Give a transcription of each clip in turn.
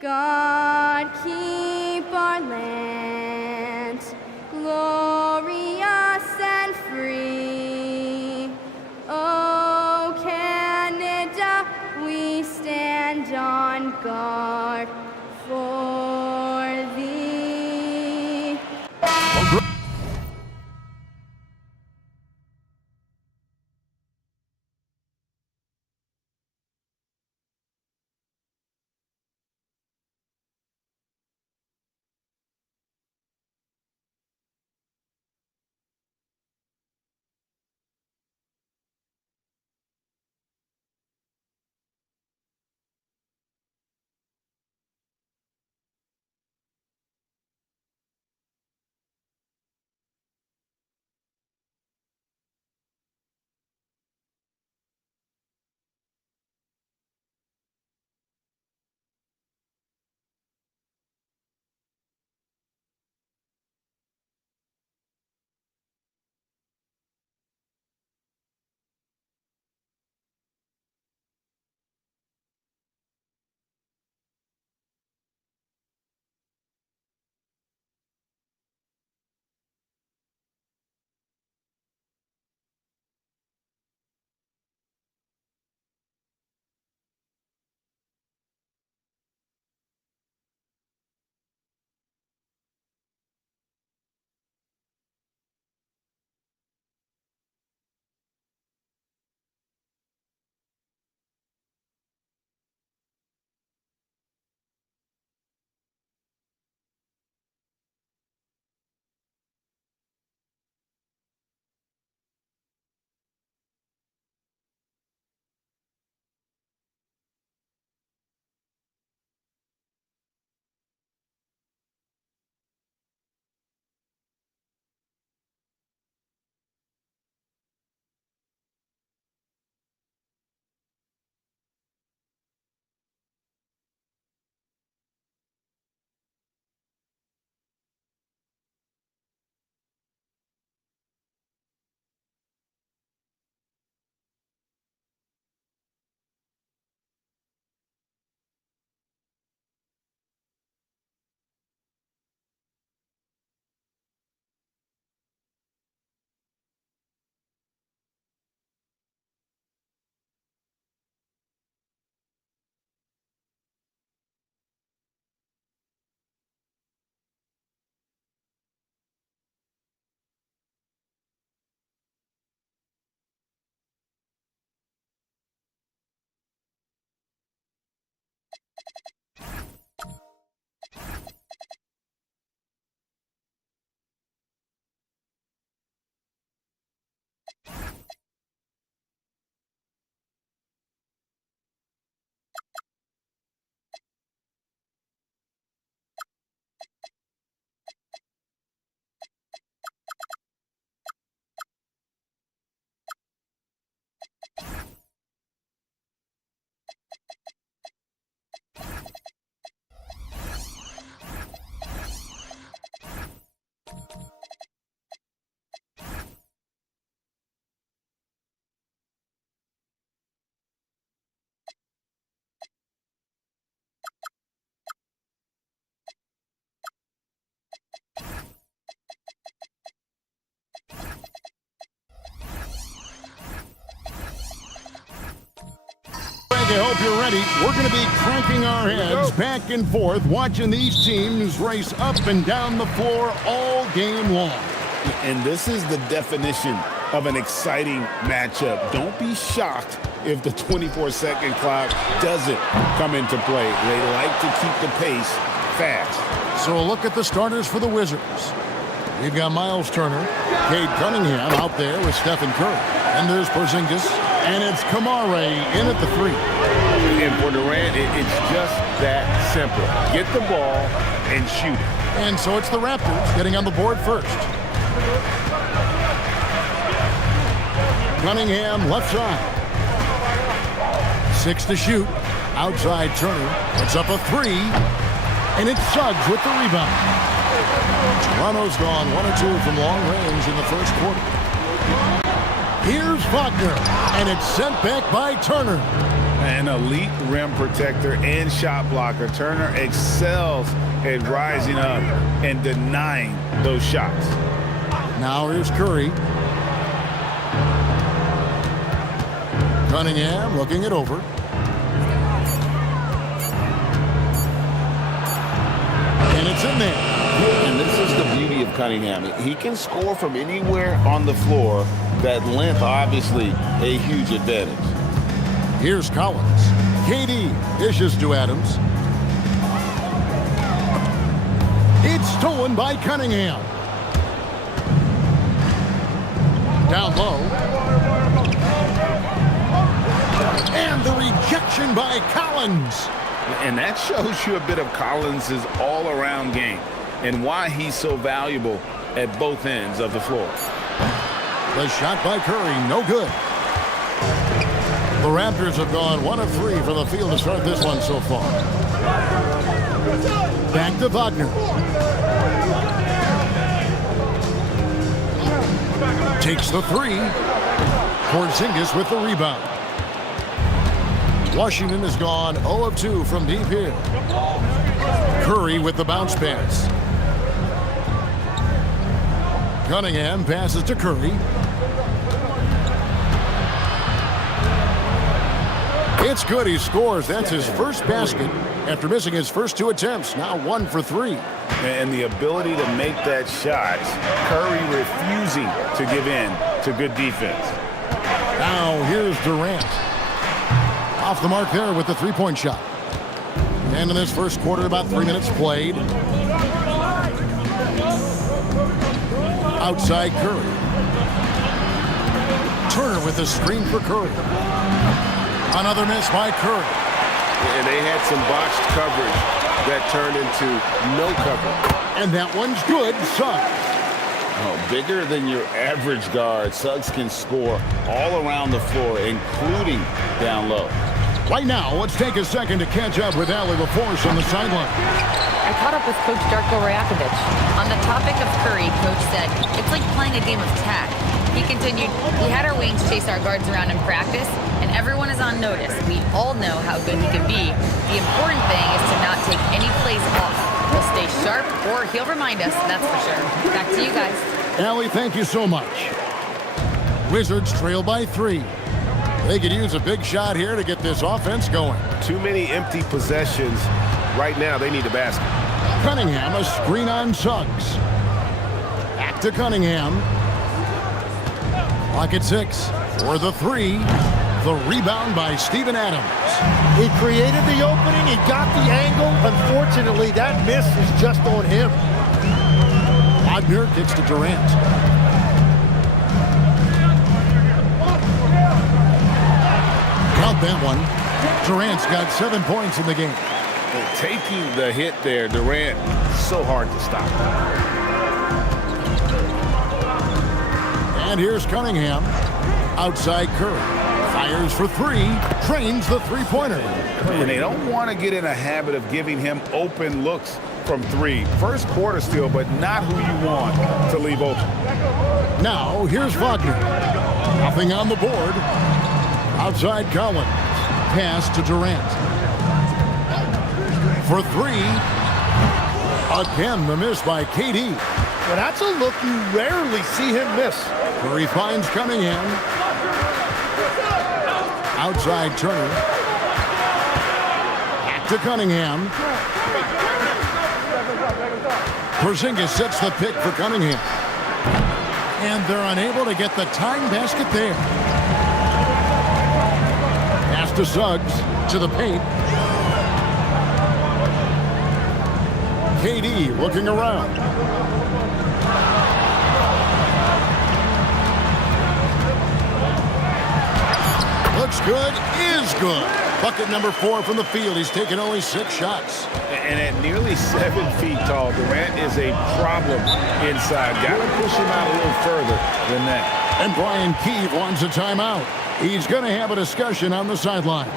God keep our land glorious and free. Oh, Canada, we stand on guard for thee. We're going to be cranking our heads back and forth, watching these teams race up and down the floor all game long. And this is the definition of an exciting matchup. Don't be shocked if the 24-second clock doesn't come into play. They like to keep the pace fast. So a look at the starters for the Wizards. We've got Miles Turner, Cade Cunningham out there with Stephen Curry. And there's Porzingis, and it's Kamare in at the 3. And for Durant, it's just that simple. Get the ball and shoot it. And so it's the Raptors getting on the board first. Cunningham left side. 6 to shoot. Outside Turner. Puts up a 3. And it's Suggs with the rebound. Toronto's gone 1 of 2 from long range in the first quarter. Here's Wagner. And it's sent back by Turner. An elite rim protector and shot blocker. Turner excels at rising up and denying those shots. Now here's Curry. Cunningham looking it over. And it's in there. And this is the beauty of Cunningham. He can score from anywhere on the floor. That length, obviously, a huge advantage. Here's Collins. KD dishes to Adams. It's stolen by Cunningham. Down low. And the rejection by Collins. And that shows you a bit of Collins' all-around game and why he's so valuable at both ends of the floor. The shot by Curry, no good. The Raptors have gone 1 of 3 from the field to start this one so far. Back to Wagner. Takes the 3. Porzingis with the rebound. Washington has gone 0 of 2 from deep here. Curry with the bounce pass. Cunningham passes to Curry. It's good. He scores. That's his first basket after missing his first 2 attempts. Now 1 for 3. And the ability to make that shot, Curry refusing to give in to good defense. Now here's Durant. Off the mark there with the 3-point shot. And in this first quarter, about 3 minutes played. Outside Curry. Turner with the screen for Curry. Another miss by Curry. And they had some botched coverage that turned into no cover. And that one's good. Suggs. Oh, bigger than your average guard. Suggs can score all around the floor, including down low. Right now, let's take a second to catch up with Allie LaForce on the sideline. I caught up with Coach Darko Rajakovic. On the topic of Curry, Coach said, it's like playing a game of tag. He continued, we had our wings chase our guards around in practice, and everyone is on notice. We all know how good he can be. The important thing is to not take any plays off. He'll stay sharp, or he'll remind us, that's for sure. Back to you guys. Allie, thank you so much. Wizards trail by 3. They could use a big shot here to get this offense going. Too many empty possessions. Right now, they need a basket. Cunningham, a screen on Suggs. Back to Cunningham. Clock at 6 for the 3. The rebound by Steven Adams. He created the opening. He got the angle. Unfortunately, that miss is just on him. Wagner kicks to Durant. Count that one. Durant's got 7 points in the game. Taking the hit there, Durant, so hard to stop. And here's Cunningham. Outside Curry. Fires for 3. Trains the 3-pointer. And they don't want to get in a habit of giving him open looks from 3. First quarter still, but not who you want to leave open. Now, here's Wagner. Nothing on the board. Outside Collins. Pass to Durant. For 3. Again, the miss by KD. Well, that's a look you rarely see him miss. Curry finds Cunningham. Outside Turner. to Cunningham. Porzingis sets the pick for Cunningham. And they're unable to get the tying basket there. Pass to Suggs, to the paint. KD looking around. Looks good, is good. Bucket number 4 from the field. He's taken only 6 shots. And at nearly 7 feet tall, Durant is a problem inside. Got to push him out a little further than that. And Brian Keefe wants a timeout. He's going to have a discussion on the sideline.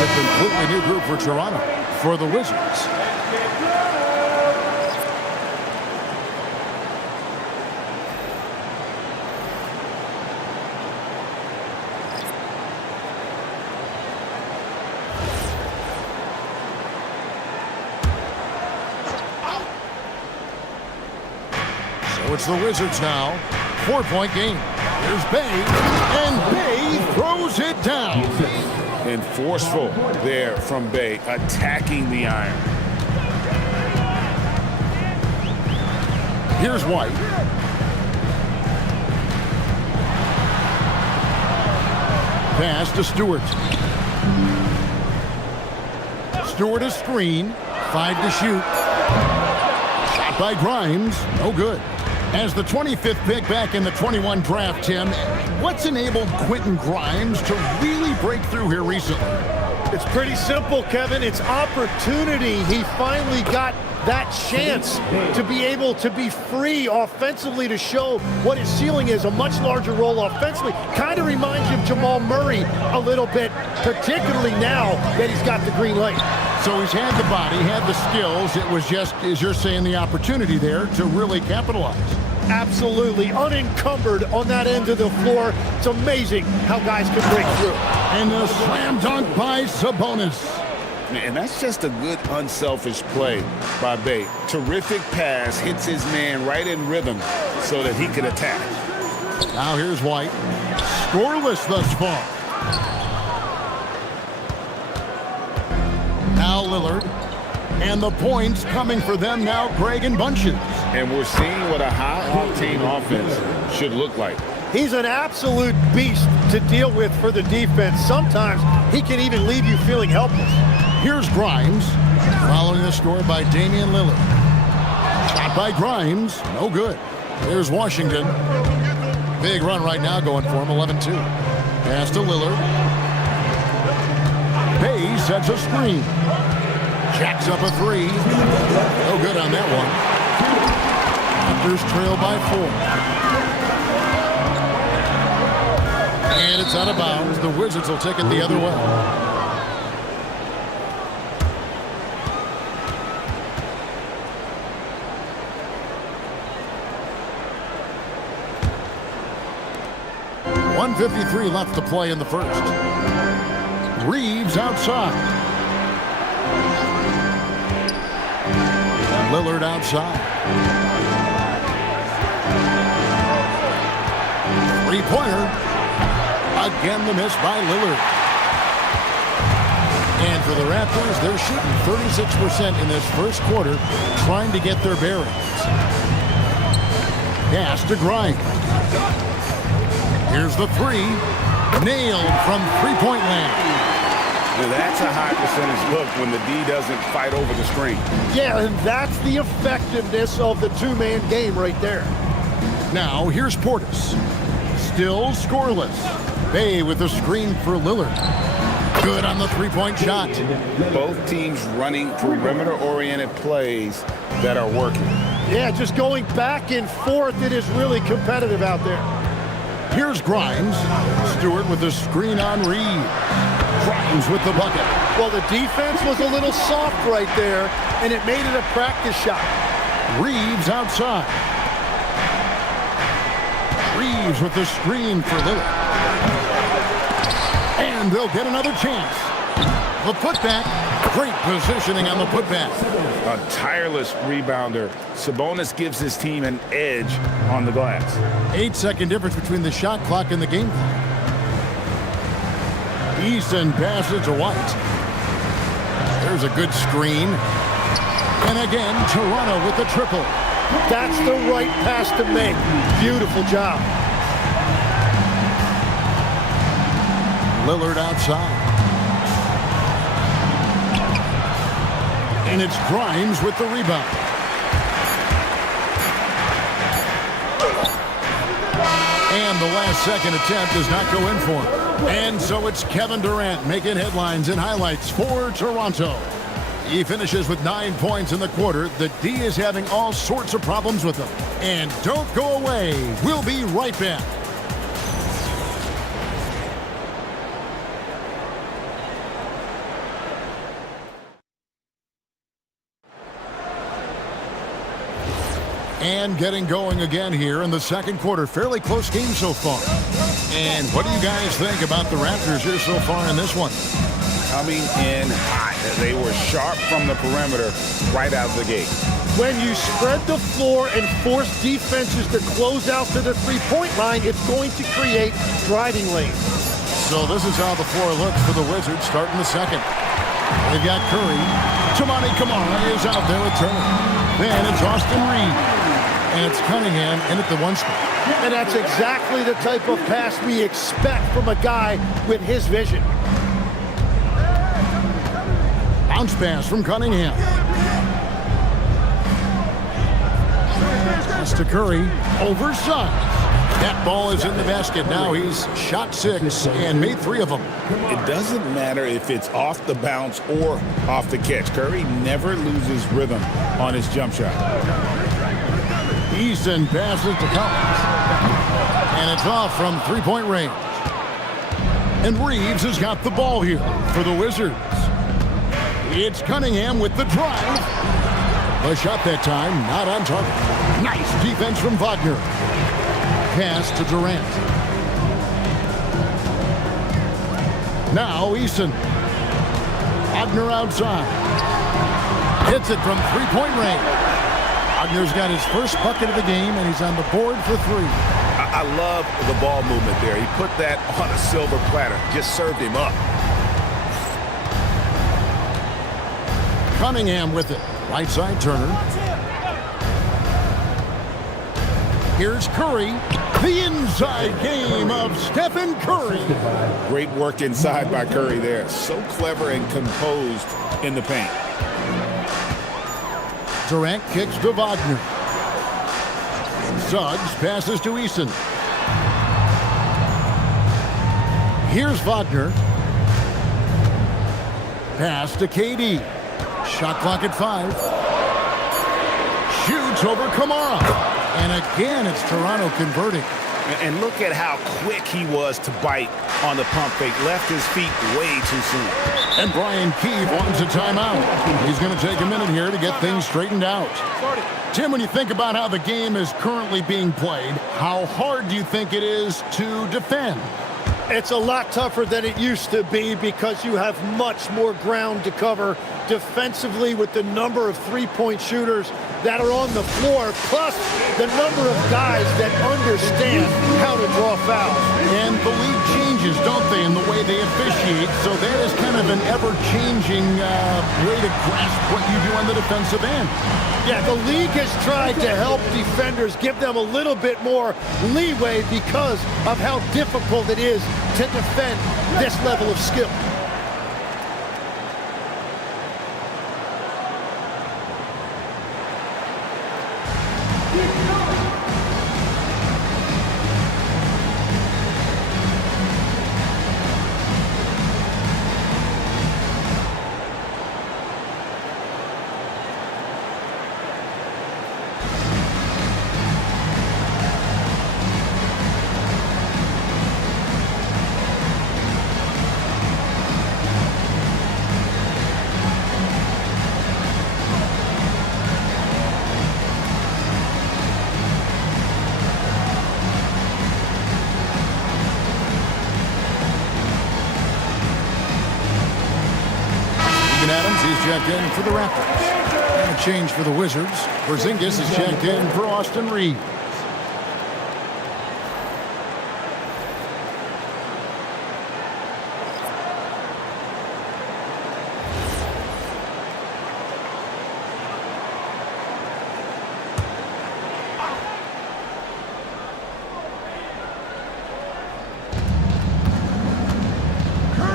A completely new group for Toronto, for the Wizards. So it's the Wizards now. 4-point game. Here's Bey, and Bey throws it down. And forceful there from Bey, attacking the iron. Here's White. Pass to Stewart. Stewart a screen. 5 to shoot. Shot by Grimes. No good. As the 25th pick back in the 21 draft, Tim, what's enabled Quentin Grimes to really break through here recently? It's pretty simple, Kevin. It's opportunity. He finally got that chance to be able to be free offensively, to show what his ceiling is, a much larger role offensively. Kind of reminds you of Jamal Murray a little bit, particularly now that he's got the green light. So he's had the body, had the skills. It was just, as you're saying, the opportunity there to really capitalize. Absolutely unencumbered on that end of the floor. It's amazing how guys can break through. And the slam dunk by Sabonis. And that's just a good unselfish play by Bey. Terrific pass, hits his man right in rhythm so that he can attack. Now here's White. Scoreless thus far. Now Lillard. And the points coming for them now, Greg and Bunches. And we're seeing what a high-octane offense should look like. He's an absolute beast to deal with for the defense. Sometimes he can even leave you feeling helpless. Here's Grimes, following the score by Damian Lillard. Shot by Grimes, no good. There's Washington. Big run right now going for him, 11-2. Pass to Lillard. Bey sets a screen. Jacks up a 3. No good on that one. Raptors trail by 4. And it's out of bounds. The Wizards will take it the other way. .153 left to play in the first. Reeves outside. Lillard outside. Three-pointer. Again, the miss by Lillard. And for the Raptors, they're shooting 36% in this first quarter, trying to get their bearings. Pass to Grimes. Here's the 3. Nailed from three-point land. Now that's a high percentage look when the D doesn't fight over the screen. Yeah, and that's the effectiveness of the two-man game right there. Now here's Portis. Still scoreless. Bey with the screen for Lillard. Good on the three-point shot. Both teams running perimeter-oriented plays that are working. Yeah, just going back and forth. It is really competitive out there. Here's Grimes. Stewart with the screen on Reed. Grimes with the bucket. Well, the defense was a little soft right there, and it made it a practice shot. Reeves outside. Reeves with the screen for Lillard. And they'll get another chance. The putback. Great positioning on the putback. A tireless rebounder. Sabonis gives his team an edge on the glass. 8-second difference between the shot clock and the game clock. Easton passes to White. There's a good screen. And again, Toronto with the triple. That's the right pass to make. Beautiful job. Lillard outside. And it's Grimes with the rebound. And the last second attempt does not go in for him. And so it's Kevin Durant making headlines and highlights for Toronto. He finishes with 9 points in the quarter. The D is having all sorts of problems with him. And don't go away. We'll be right back. And getting going again here in the second quarter. Fairly close game so far. And what do you guys think about the Raptors here so far in this one? Coming in hot. They were sharp from the perimeter right out of the gate. When you spread the floor and force defenses to close out to the three-point line, it's going to create driving lanes. So this is how the floor looks for the Wizards starting the second. They've got Curry. Toumani Camara is out there with Turner. Then it's Austin Reeves. And it's Cunningham in at the one spot. And that's exactly the type of pass we expect from a guy with his vision. Bounce pass from Cunningham. Pass to Curry. Oversized. That ball is in the basket. Now he's shot 6 and made 3 of them. It doesn't matter if it's off the bounce or off the catch. Curry never loses rhythm on his jump shot. Easton passes to Collins. And it's off from three-point range. And Reeves has got the ball here for the Wizards. It's Cunningham with the drive. The shot that time, not on target. Nice defense from Wagner. Pass to Durant. Now Easton. Wagner outside. Hits it from three-point range. Wagner's got his first bucket of the game, and he's on the board for 3. I love the ball movement there. He put that on a silver platter. Just served him up. Cunningham with it. Right side Turner. Here's Curry. The inside game of Stephen Curry. Great work inside by Curry there. So clever and composed in the paint. Durant kicks to Wagner. Suggs passes to Easton. Here's Wagner. Pass to KD. Shot clock at 5. Shoots over Camara. And again, it's Toronto converting. And look at how quick he was to bite on the pump fake. Left his feet way too soon. And Brian Keefe wants a timeout. He's going to take a minute here to get things straightened out. Tim, when you think about how the game is currently being played, how hard do you think it is to defend? It's a lot tougher than it used to be because you have much more ground to cover defensively with the number of three-point shooters that are on the floor, plus the number of guys that understand how to draw fouls. And the league changes, don't they, in the way they officiate, so that is kind of an ever-changing way to grasp what you do on the defensive end. Yeah, the league has tried to help defenders, give them a little bit more leeway because of how difficult it is to defend this level of skill. Collins, he's checked in for the Raptors. And a change for the Wizards. Porzingis is checked in for Austin Reeves.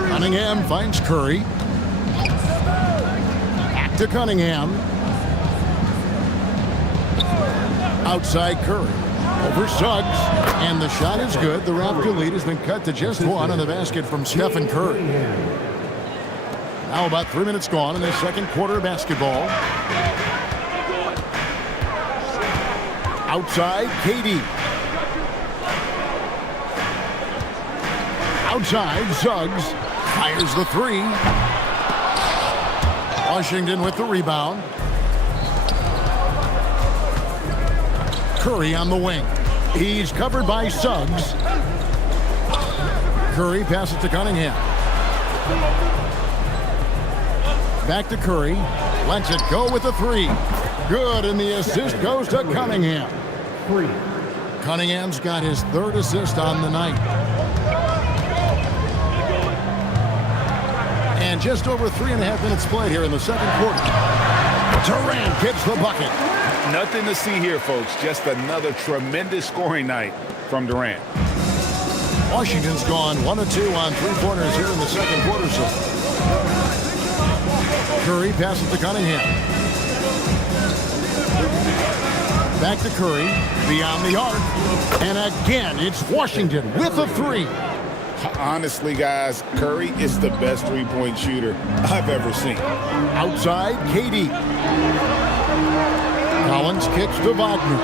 Cunningham finds Curry. Back to Cunningham. Outside Curry. Over Suggs. And the shot is good. The Raptor lead has been cut to just one on the basket from Stephen Curry. Now about 3 minutes gone in the second quarter of basketball. Outside, KD. Outside, Suggs. Fires the three. Washington with the rebound. Curry on the wing. He's covered by Suggs. Curry passes to Cunningham. Back to Curry. Lets it go with the three. Good, and the assist goes to Cunningham. Cunningham's got his third assist on the night. And just over 3.5 minutes played here in the second quarter. Durant gets the bucket. Nothing to see here, folks. Just another tremendous scoring night from Durant. Washington's gone 1 of 2 on three-pointers here in the second quarter. So Curry passes to Cunningham. Back to Curry. Beyond the arc. And again, it's Washington with a three. Honestly, guys, Curry is the best three-point shooter I've ever seen. Outside, KD. Collins kicks to Wagner.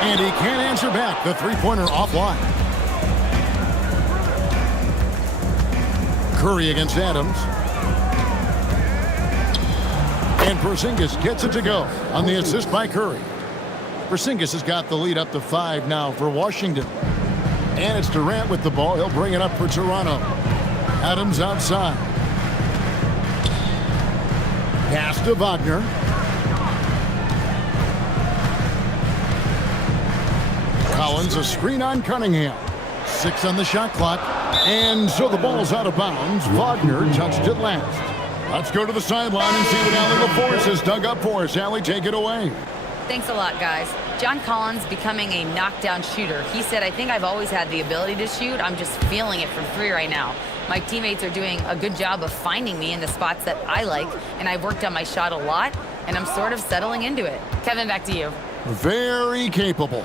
And he can't answer back. The three-pointer offline. Curry against Adams. And Porzingis gets it to go on the assist by Curry. Porzingis has got the lead up to 5 now for Washington. And it's Durant with the ball. He'll bring it up for Toronto. Adams outside. Pass to Wagner. Collins, a screen on Cunningham. 6 on the shot clock. And so the ball's out of bounds. Wagner touched it last. Let's go to the sideline and see what Allie LaForce has dug up for us. Allie, take it away. Thanks a lot, guys. John Collins becoming a knockdown shooter. He said, I think I've always had the ability to shoot. I'm just feeling it from 3 right now. My teammates are doing a good job of finding me in the spots that I like, and I've worked on my shot a lot, and I'm sort of settling into it. Kevin, back to you. Very capable.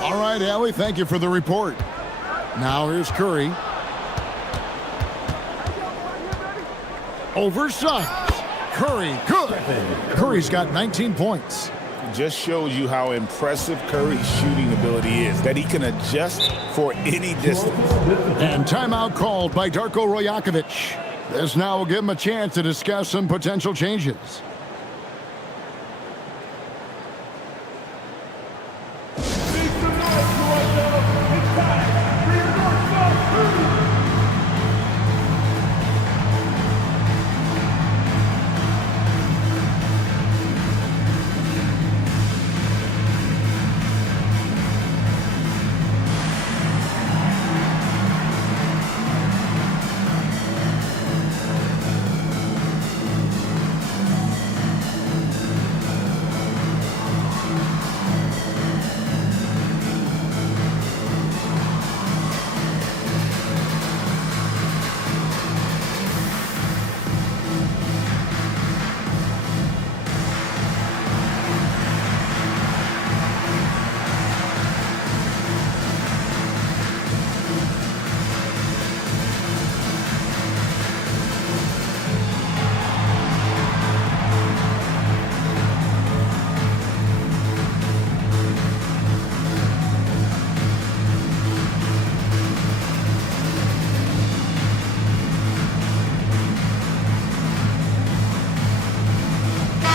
All right, Allie, thank you for the report. Now here's Curry. Over Suggs. Curry, good. Curry's got 19 points. Just shows you how impressive Curry's shooting ability is, that he can adjust for any distance. And timeout called by Darko Rajakovic. This now will give him a chance to discuss some potential changes.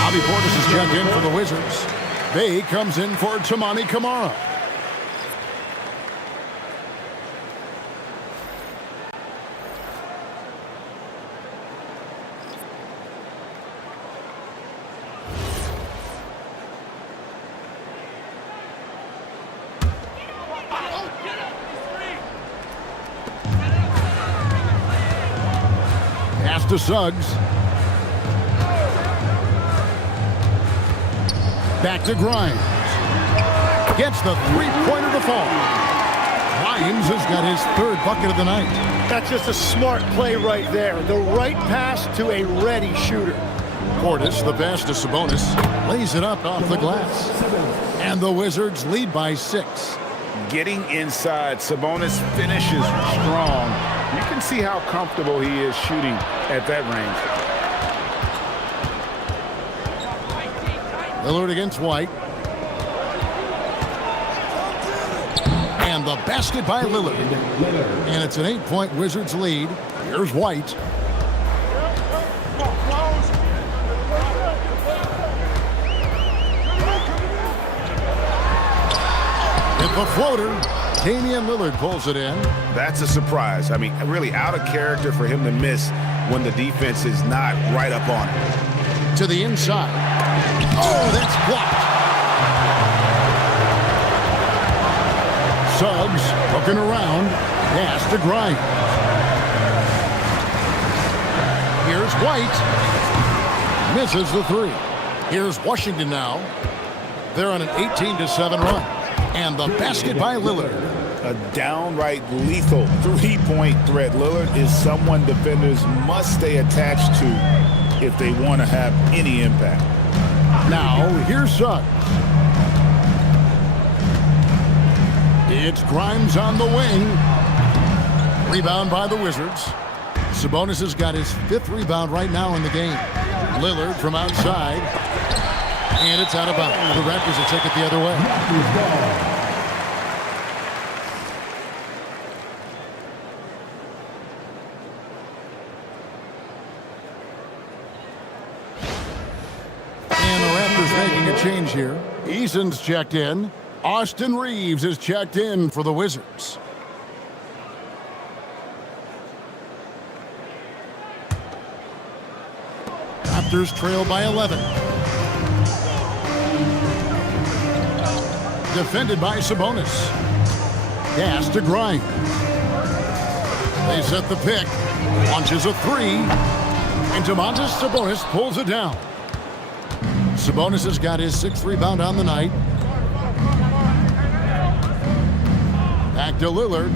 Bobby Portis is checked in for the Wizards. Bay comes in for Toumani Camara. Pass to Suggs. Back to Grimes. Gets the three-pointer to fall. Grimes has got his third bucket of the night. That's just a smart play right there. The right pass to a ready shooter. Portis, the pass to Sabonis, lays it up off the glass. And the Wizards lead by 6. Getting inside, Sabonis finishes strong. You can see how comfortable he is shooting at that range. Lillard against White. And the basket by Lillard. And it's an 8-point Wizards lead. Here's White. With the floater, Damian Lillard pulls it in. That's a surprise. I mean, really out of character for him to miss when the defense is not right up on him. To the inside. Oh, that's blocked. Suggs looking around. Pass to Grimes. Here's White. Misses the three. Here's Washington now. They're on an 18-7 run. And the basket by Lillard. A downright lethal three-point threat. Lillard is someone defenders must stay attached to if they want to have any impact. Now, here's Suggs. It's Grimes on the wing. Rebound by the Wizards. Sabonis has got his 5th rebound right now in the game. Lillard from outside. And it's out of bounds. The Raptors will take it the other way. And the Raptors making a change here. Eason's checked in. Austin Reeves is checked in for the Wizards. Raptors trail by 11. Defended by Sabonis. Pass to Grimes. They set the pick. Launches a three. And Domantas Sabonis pulls it down. Sabonis has got his 6th rebound on the night. Back to Lillard.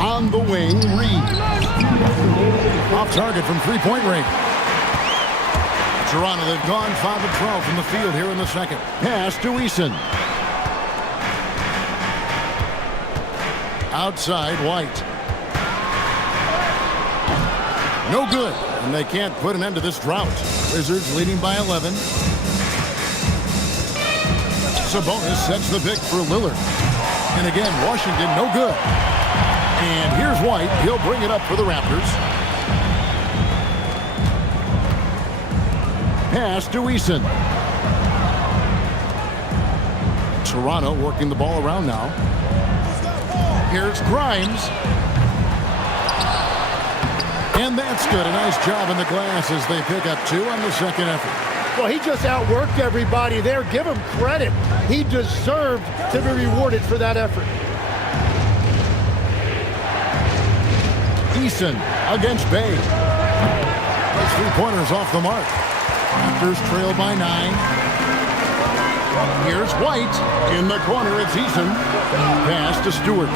On the wing, Reed. Off target from three-point range. Toronto, they've gone 5 of 12 from the field here in the second. Pass to Eason. Outside, White. No good, and they can't put an end to this drought. Wizards leading by 11. Sabonis sets the pick for Lillard. And again, Washington, no good. And here's White. He'll bring it up for the Raptors. Pass to Eason. Toronto working the ball around now. Here's Grimes. And that's good. A nice job in the glass as they pick up 2 on the second effort. Well, he just outworked everybody there. Give him credit. He deserved to be rewarded for that effort. Eason against Bay. His three-pointers off the mark. Raptors trail by 9. Here's White. In the corner, it's Eason. Pass to Stewart.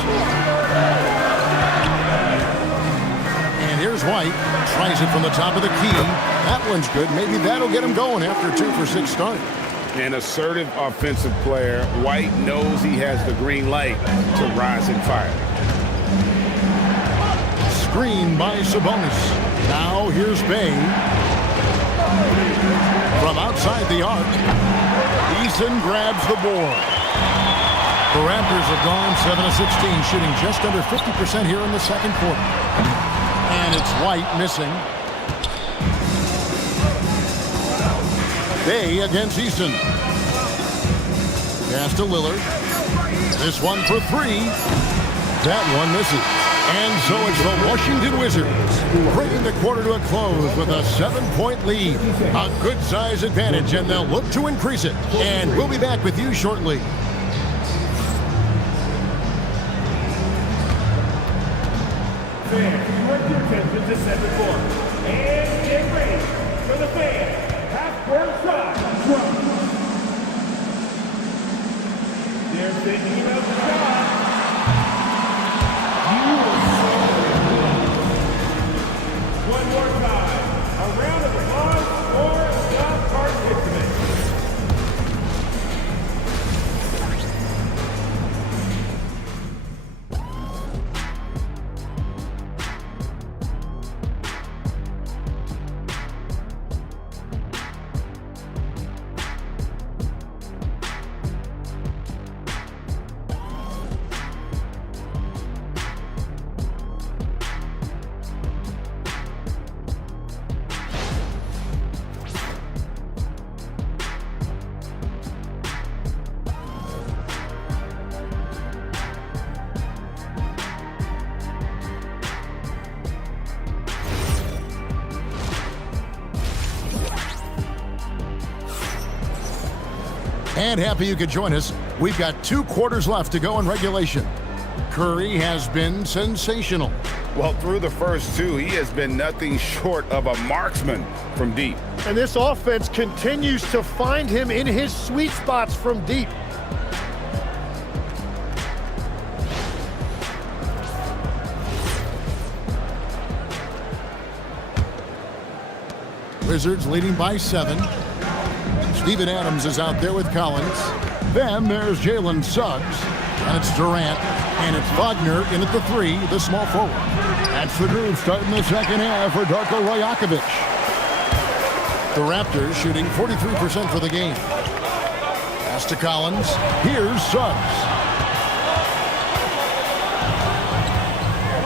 And here's White. Tries it from the top of the key. That one's good. Maybe that'll get him going after a 2-for-6 start. An assertive offensive player. White knows he has the green light to rise and fire. Screen by Sabonis. Now here's Bay. From outside the arc, Eason grabs the board. The Raptors have gone 7 of 16, shooting just under 50% here in the second quarter. And it's White missing. Bay against Eason. Pass to Lillard. This one for 3. That one misses. And so it's the Washington Wizards bringing the quarter to a close with a 7-point lead. A good size advantage, and they'll look to increase it. And we'll be back with you shortly. fans, direct your attention to center court. And get ready for the fan half-court shot. They're thinking about the shot. One more time. A round of applause for the participants. And happy you could join us. We've got 2 quarters left to go in regulation. Curry has been sensational. Well, through the first 2, he has been nothing short of a marksman from deep. And this offense continues to find him in his sweet spots from deep. Wizards leading by 7. Steven Adams is out there with Collins. Then there's Jalen Suggs. And it's Durant. And it's Wagner in at the 3, the small forward. That's the groove starting the second half for Darko Rajakovic. The Raptors shooting 43% for the game. Pass to Collins. Here's Suggs.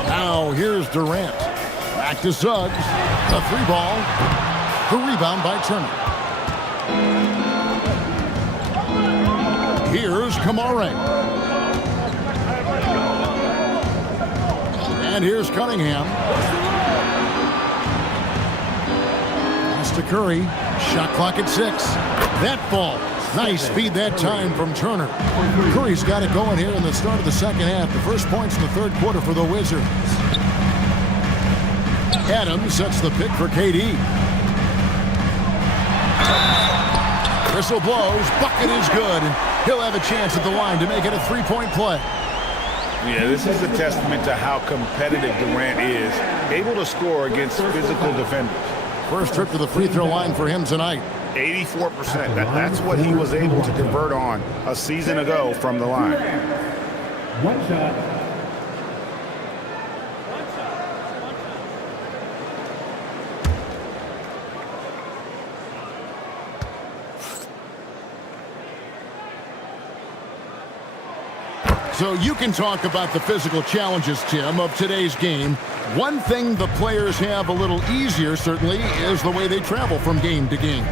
Now here's Durant. Back to Suggs. The 3-ball. The rebound by Turner. Here's Kamare. And here's Cunningham. Pass to Curry. Shot clock at 6. That falls. Nice speed that time from Turner. Curry's got it going here in the start of the second half. The first points in the third quarter for the Wizards. Adams sets the pick for KD. Whistle blows. Bucket is good. He'll have a chance at the line to make it a 3-point play. Yeah, this is a testament to how competitive Durant is, able to score against physical defenders. First trip to the free throw line for him tonight. 84%. That's what he was able to convert on a season ago from the line. One shot. So you can talk about the physical challenges, Tim, of today's game. One thing the players have a little easier, certainly, is the way they travel from game to game.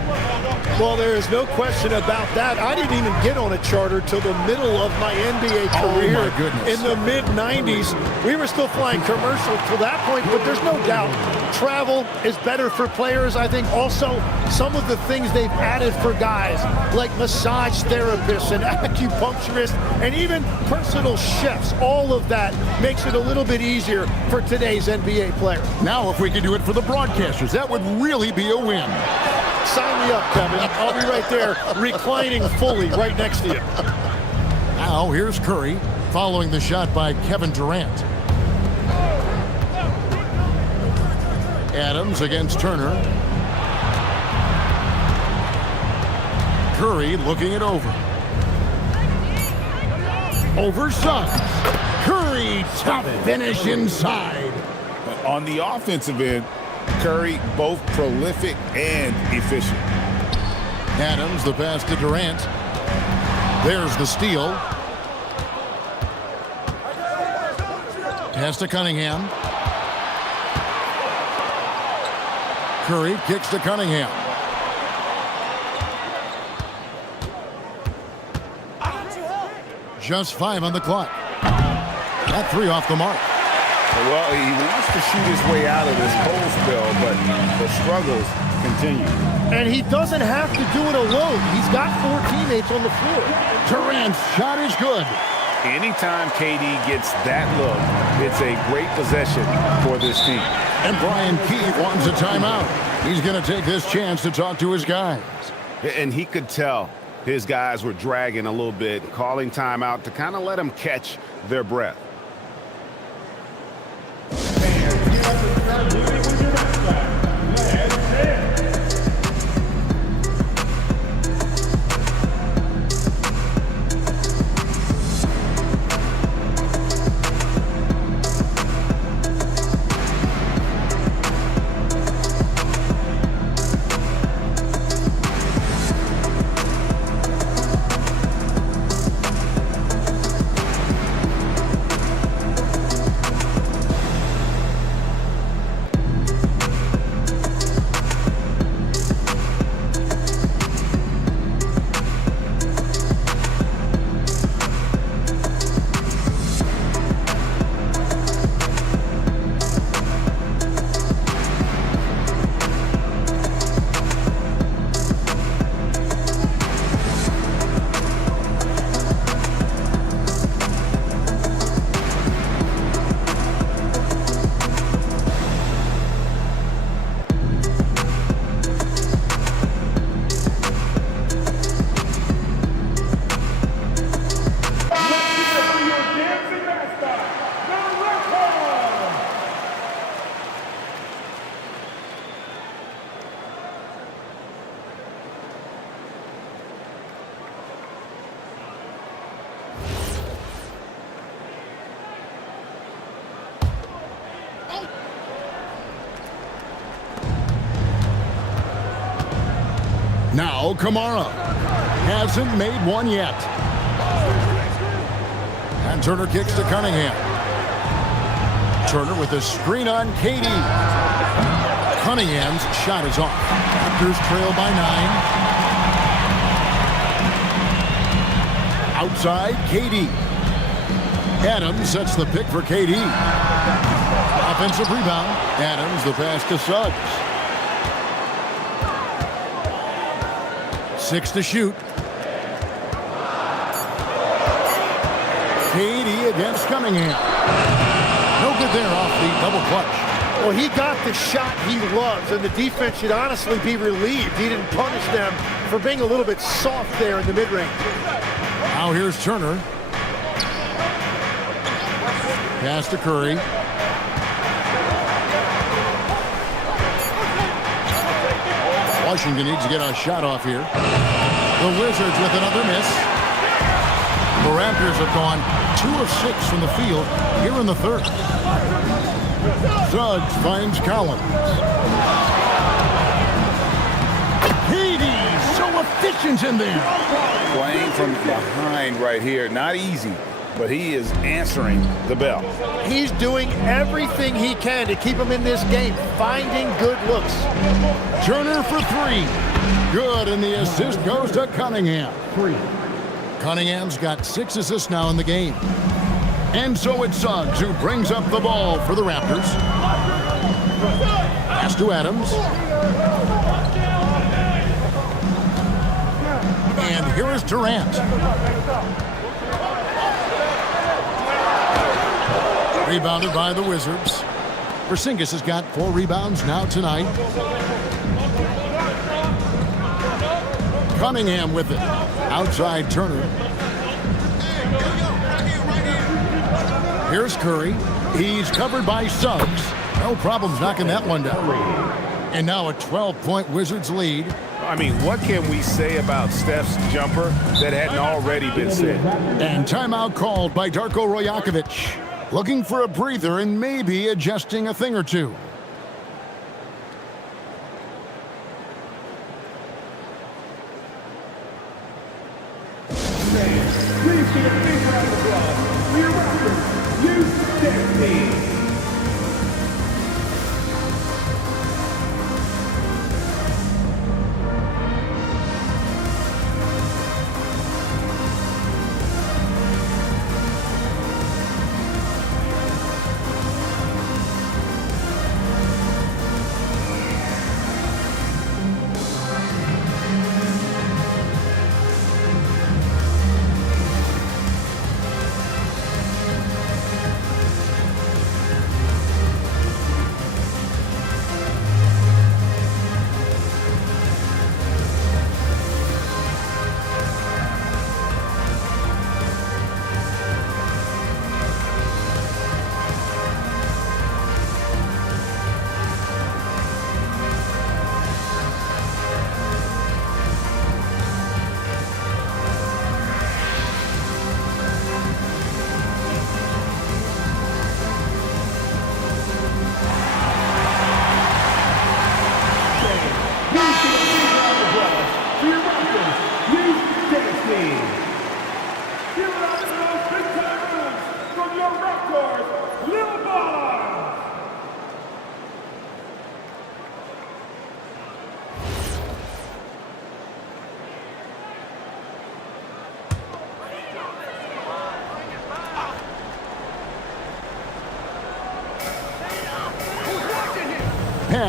Well, there is no question about that. I didn't even get on a charter till the middle of my NBA career. Oh, my goodness. In the mid-90s, we were still flying commercial to that point, but there's no doubt travel is better for players. I think also some of the things they've added for guys, like massage therapists and acupuncturists and even personal chefs, all of that makes it a little bit easier for today's NBA player. Now, if we could do it for the broadcasters, that would really be a win. Sign me up, Kevin. I'll be right there reclining fully right next to you. Now, here's Curry following the shot by Kevin Durant. Adams against Turner. Curry looking it over. Over Suggs. Curry, tough finish inside. On the offensive end, Curry both prolific and efficient. Adams, the pass to Durant. There's the steal. Pass to Cunningham. Curry kicks to Cunningham. Just 5 on the clock. That 3 off the mark. Well, he wants to shoot his way out of this cold spell, but the struggles continue. And he doesn't have to do it alone. He's got 4 teammates on the floor. Durant's shot is good. Anytime KD gets that look, it's a great possession for this team. And Brian Keith wants a timeout. He's going to take this chance to talk to his guys. And he could tell his guys were dragging a little bit, calling timeout to kind of let them catch their breath. Now Kamara hasn't made one yet. And Turner kicks to Cunningham. Turner with a screen on KD. Cunningham's shot is off. Raptors trail by 9. Outside, KD. Adams sets the pick for KD. Offensive rebound. Adams the pass to Suggs. 6 to shoot. KD against Cunningham. No good there off the double clutch. Well, he got the shot he loves, and the defense should honestly be relieved he didn't punish them for being a little bit soft there in the mid-range. Now here's Turner. Pass to Curry. Washington needs to get a shot off here. The Wizards with another miss. The Raptors have gone 2 of 6 from the field here in the third. Suggs finds Collins. KD so efficient in there. Playing from behind right here. Not easy, but he is answering the bell. He's doing everything he can to keep him in this game, finding good looks. Turner for 3. Good, and the assist goes to Cunningham. Cunningham's got 6 assists now in the game. And so it's Suggs who brings up the ball for the Raptors. Pass to Adams. And here is Durant. Rebounded by the Wizards. Porzingis has got 4 rebounds now tonight. Cunningham with it. Outside Turner. Here's Curry. He's covered by Suggs. No problems knocking that one down. And now a 12-point Wizards lead. I mean, what can we say about Steph's jumper that hadn't already been said? And timeout called by Darko Rajakovic. Looking for a breather and maybe adjusting a thing or two. Please give a big round of applause for your Raptors, Houston team.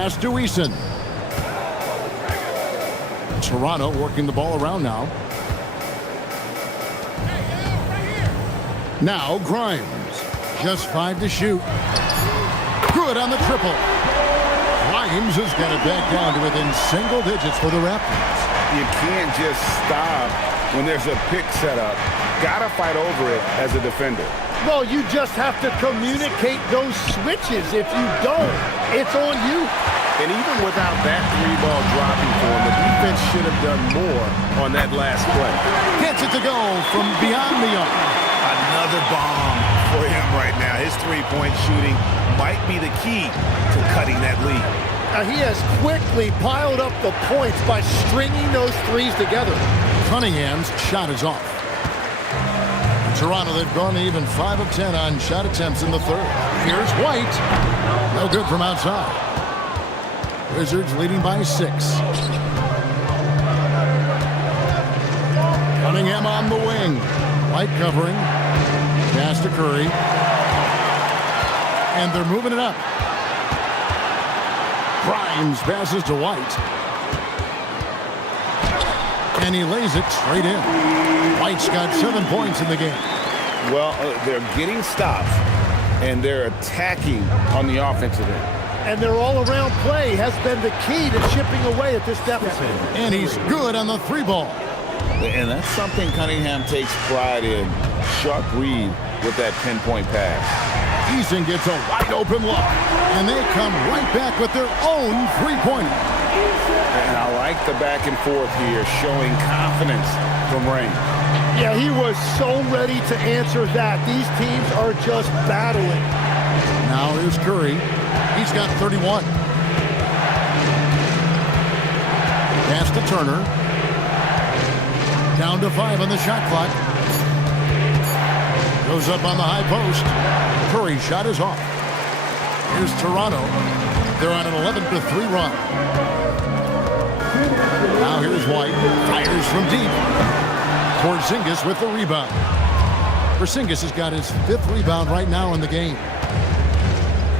Pass to Eason. Toronto working the ball around now. Now Grimes. Just 5 to shoot. Good on the triple. Grimes has got it back down to within single digits for the Raptors. You can't just stop when there's a pick set up. Gotta fight over it as a defender. Well, you just have to communicate those switches. If you don't, it's on you. And even without that 3-ball dropping for him, the defense should have done more on that last play. Gets it to go from beyond the arc. Another bomb for him right now. His three-point shooting might be the key to cutting that lead. He has quickly piled up the points by stringing those threes together. Cunningham's shot is off. Toronto, they've gone to even 5 of 10 on shot attempts in the third. Here's White. No good from outside. Wizards leading by 6. Cunningham on the wing. White covering. Pass to Curry. And they're moving it up. Grimes passes to White. And he lays it straight in. White's got 7 points in the game. Well, they're getting stops, and they're attacking on the offensive end. And their all-around play has been the key to chipping away at this deficit. And he's good on the 3-ball. And that's something Cunningham takes pride in. Sharp read with that pinpoint pass. Eason gets a wide-open look. And they come right back with their own 3-pointer. And I like the back and forth here, showing confidence from Rain. Yeah, he was so ready to answer that. These teams are just battling. Now here's Curry. He's got 31. Pass to Turner. Down to 5 on the shot clock. Goes up on the high post. Curry's shot is off. Here's Toronto. They're on an 11-3 run. Now here's White. Fires from deep. Porzingis with the rebound. Porzingis has got his 5th rebound right now in the game.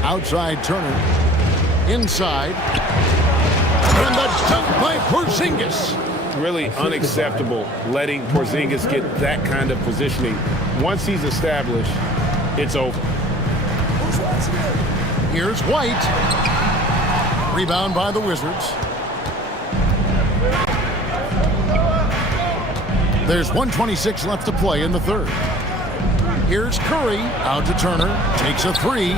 Outside Turner. Inside. And the dunk by Porzingis. Really unacceptable letting Porzingis get that kind of positioning. Once he's established, it's over. Here's White. Rebound by the Wizards. There's 1:26 left to play in the third. Here's Curry. Out to Turner. Takes a 3.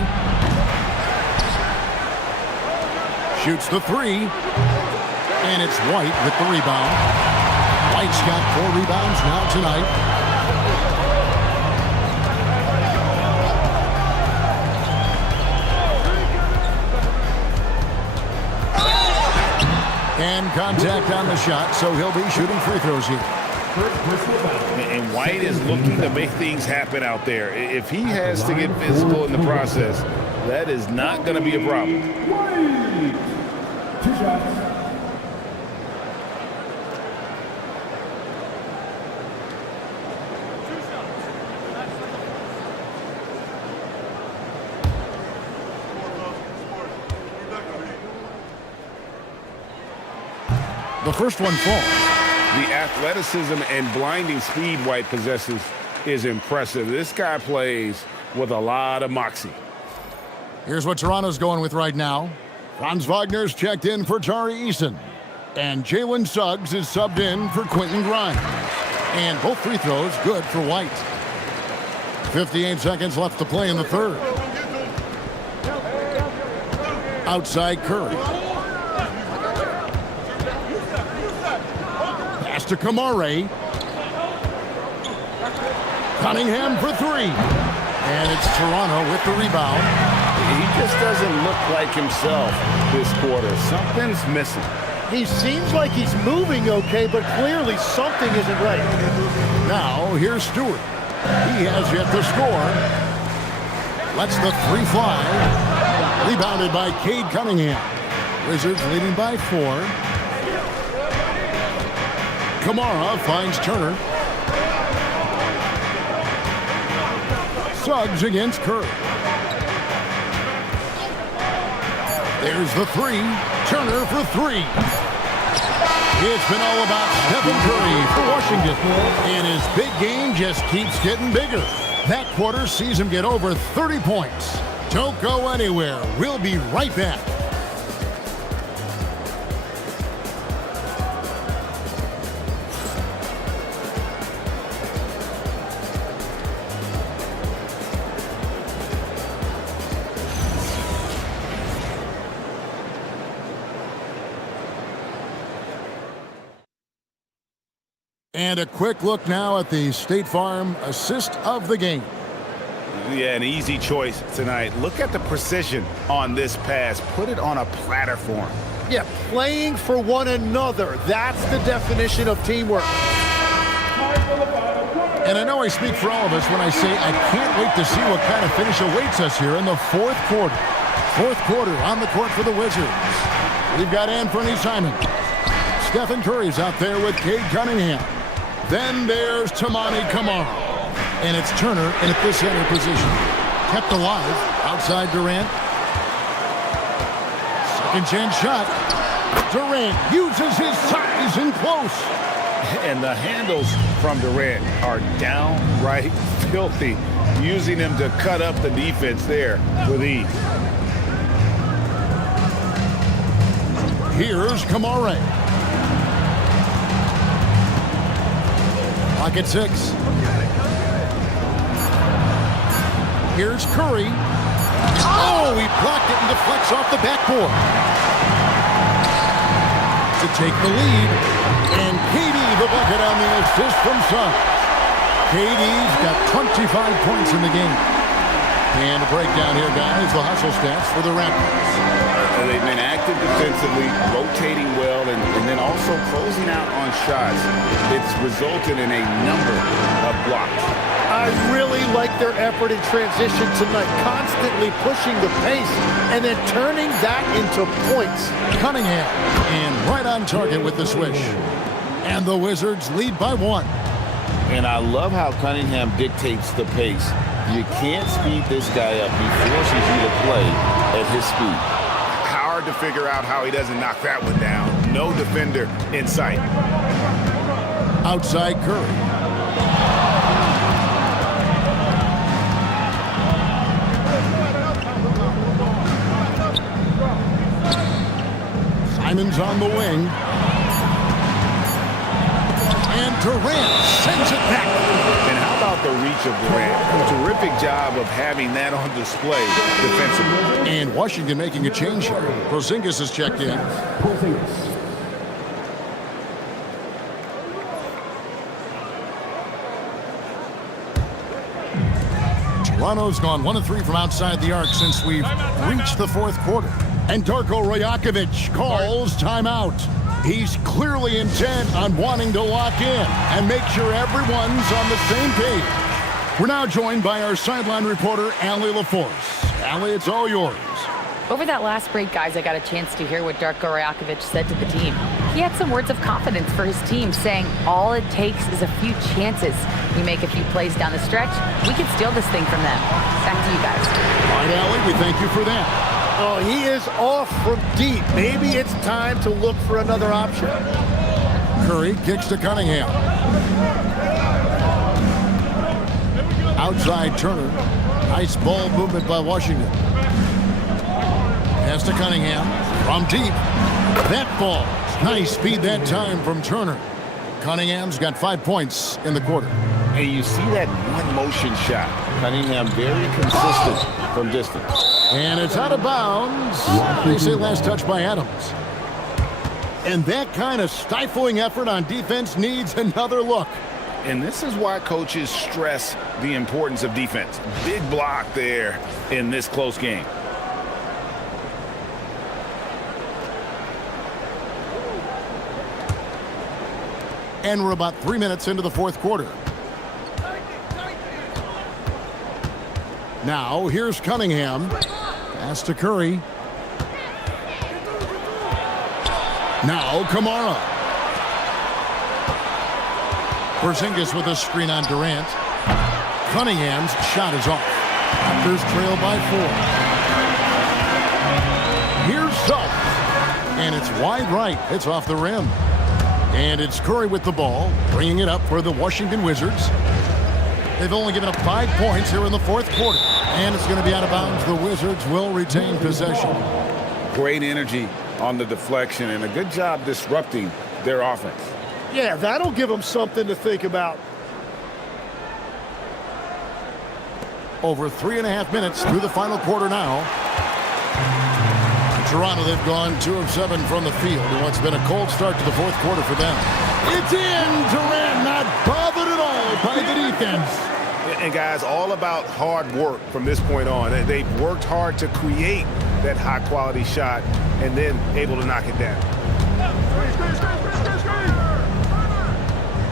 Shoots the 3. And it's White with the rebound. White's got 4 rebounds now tonight. And contact on the shot, so he'll be shooting free throws here. And White is looking to make things happen out there. If he has to get physical in the process, that is not going to be a problem. Two shots. The first one falls. The athleticism and blinding speed White possesses is impressive. This guy plays with a lot of moxie. Here's what Toronto's going with right now. Franz Wagner's checked in for Tari Eason. And Jalen Suggs is subbed in for Quentin Grimes. And both free throws good for White. 58 seconds left to play in the third. Outside Curry. Pass to Kamare. Cunningham for 3. And it's Toronto with the rebound. He just doesn't look like himself this quarter. Something's missing. He seems like he's moving okay, but clearly something isn't right. Now, here's Stewart. He has yet to score. Lets the 3 fly. Rebounded by Cade Cunningham. Wizards leading by 4. Kamara finds Turner. Suggs against Curry. There's the three. Turner for three. It's been all about Stephen Curry for Washington. And his big game just keeps getting bigger. That quarter sees him get over 30 points. Don't go anywhere. We'll be right back. And a quick look now at the State Farm assist of the game. Yeah, an easy choice tonight. Look at the precision on this pass. Put it on a platter for him. Yeah, playing for one another. That's the definition of teamwork. And I know I speak for all of us when I say I can't wait to see what kind of finish awaits us here in the fourth quarter. Fourth quarter on the court for the Wizards. We've got Anthony Simon. Stephen Curry's out there with Cade Cunningham. Then there's Toumani Camara. And it's Turner in at the center position. Kept alive outside Durant. Second chance shot. Durant uses his size in close. And the handles from Durant are downright filthy, using him to cut up the defense there with ease. Here's Camara. Pocket six. Here's Curry. Oh, he blocked it and deflects off the backboard. To take the lead. And KD the bucket on the assist from Sun. KD's got 25 points in the game. And a breakdown here, guys. The hustle stats for the Raptors. They've been active defensively, rotating well, and then also closing out on shots. It's resulted in a number of blocks. I really like their effort in transition tonight, constantly pushing the pace and then turning that into points. Cunningham, and right on target with the swish. And the Wizards lead by one. And I love how Cunningham dictates the pace. You can't speed this guy up. He forces you to play at his speed. Hard to figure out how he doesn't knock that one down. No defender in sight. Outside Curry. Simon's on the wing. And Durant sends it back. And how about the reach of Durant? A terrific job of having that on display defensively. And Washington making a change here. Porzingis has checked in. Toronto's gone 1 of 3 from outside the arc since we've reached the fourth quarter. And Darko Rajakovic calls timeout. He's clearly intent on wanting to lock in and make sure everyone's on the same page. We're now joined by our sideline reporter, Allie LaForce. Allie, it's all yours. Over that last break, guys, I got a chance to hear what Darko Rajakovic said to the team. He had some words of confidence for his team, saying all it takes is a few chances. We make a few plays down the stretch, we can steal this thing from them. Back to you guys. All right, Allie, we thank you for that. Oh, he is off from deep. Maybe it's time to look for another option. Curry kicks to Cunningham. Outside Turner. Nice ball movement by Washington. Pass to Cunningham from deep. That ball. Nice speed that time from Turner. Cunningham's got 5 points in the quarter. And you see that one motion shot. Cunningham very consistent from distance. And it's out of bounds. They say last touch by Adams. And that kind of stifling effort on defense needs another look. And this is why coaches stress the importance of defense. Big block there in this close game. And we're about 3 minutes into the fourth quarter. Now, here's Cunningham. Pass to Curry. Now, Camara. Porzingis with a screen on Durant. Cunningham's shot is off. Raptors trail by 4. Here's And it's wide right. It's off the rim. And it's Curry with the ball, bringing it up for the Washington Wizards. They've only given up 5 points here in the fourth quarter. And it's going to be out of bounds. The Wizards will retain possession. Great energy on the deflection and a good job disrupting their offense. Yeah, that'll give them something to think about. Over 3.5 minutes through the final quarter now. Toronto, they've gone 2 of 7 from the field in what's been a cold start to the fourth quarter for them. It's in! Durant not bothered at all by the defense. And guys, all about hard work from this point on. They've worked hard to create that high-quality shot and then able to knock it down.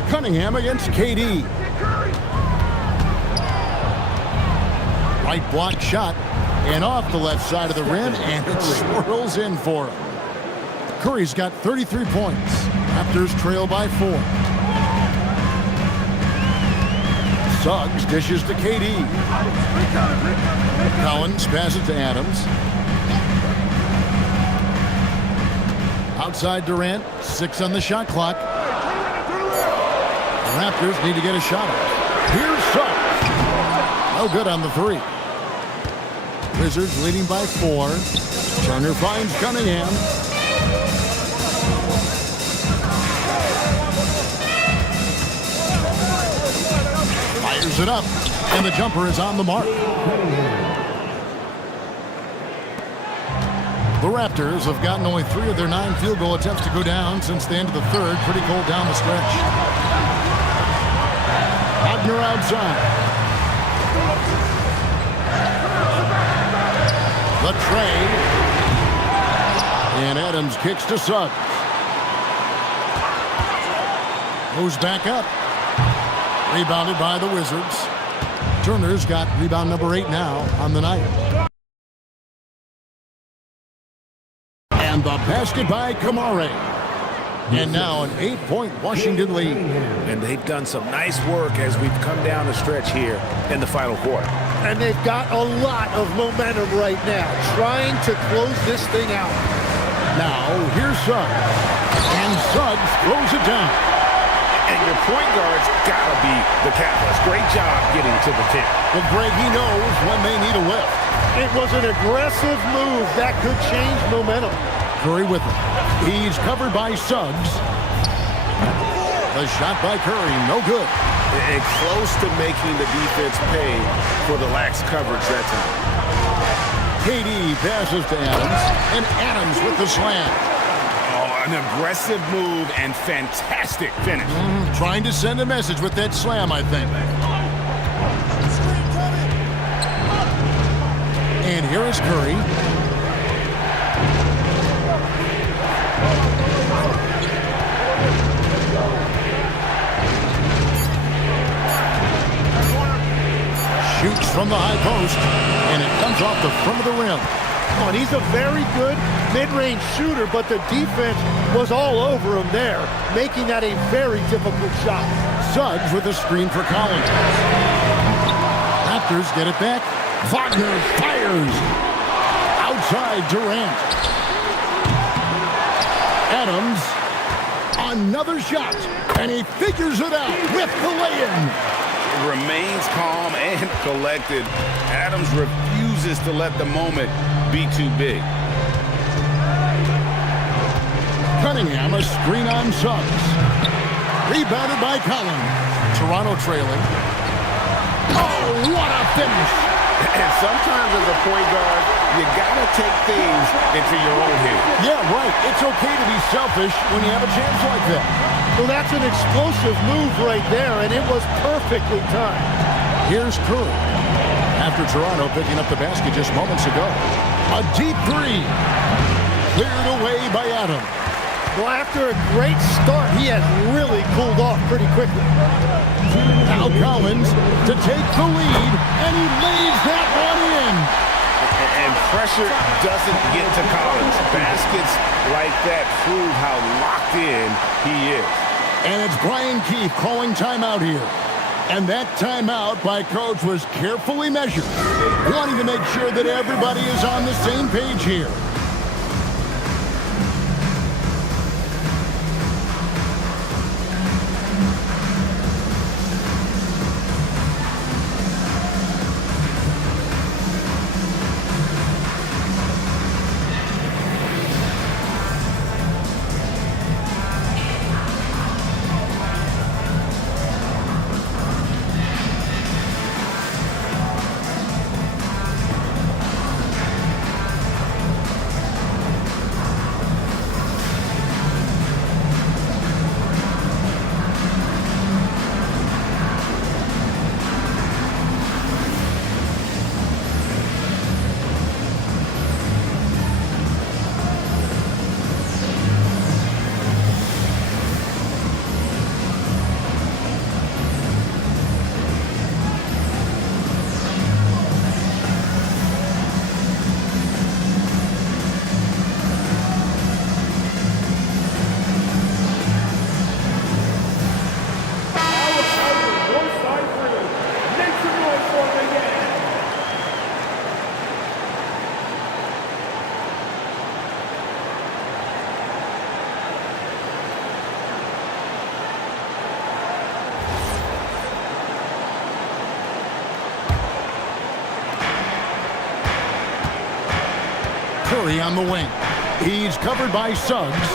Cunningham against KD. Right block shot. And off the left side of the rim, and it swirls in for him. Curry's got 33 points. Raptors trail by 4. Suggs dishes to KD. Collins passes to Adams. Outside Durant, 6 on the shot clock. The Raptors need to get a shot up. Here's Suggs. No good on the 3. Wizards leading by 4. Turner finds Cunningham. Fires it up, and the jumper is on the mark. The Raptors have gotten only 3 of their 9 field goal attempts to go down since the end of the third. Pretty cold down the stretch. Wagner outside. The trade. And Adams kicks to Suggs. Goes back up. Rebounded by the Wizards. Turner's got rebound number 8 now on the night. And the basket by Kamare. And now an 8-point Washington lead. And they've done some nice work as we've come down the stretch here in the final quarter. And they've got a lot of momentum right now, trying to close this thing out. Now, here's Suggs. And Suggs throws it down. And your point guard's got to be the catalyst. Great job getting to the tip. Well, Greg, he knows when they need a lift. It was an aggressive move that could change momentum. Curry with it. He's covered by Suggs. The shot by Curry, no good. And close to making the defense pay for the lax coverage that time. KD passes to Adams, and Adams with the slam. Oh, an aggressive move and fantastic finish. Trying to send a message with that slam, I think. And here is Curry. Shoots from the high post, and it comes off the front of the rim. Oh, and he's a very good mid-range shooter, but the defense was all over him there, making that a very difficult shot. Suggs with a screen for Collins. Raptors get it back. Wagner fires. Outside Durant. Adams. Another shot. And he figures it out with the lay-in. Remains calm and collected. Adams refuses to let the moment be too big. Cunningham, a screen on Suggs. Rebounded by Collins. Toronto trailing. Oh, what a finish. And sometimes as a point guard, you gotta take things into your own hands. Yeah, right. It's okay to be selfish when you have a chance like that. Well, that's an explosive move right there, and it was perfectly timed. Here's Curry. After Toronto picking up the basket just moments ago. A deep 3. Cleared away by Adams. Well, after a great start, he has really cooled off pretty quickly. Now Collins to take the lead, and he lays that one in. And pressure doesn't get to Collins. Baskets like that prove how locked in he is. And it's Brian Keefe calling timeout here. And that timeout by Coach was carefully measured, wanting to make sure that everybody is on the same page here. Curry on the wing. He's covered by Suggs.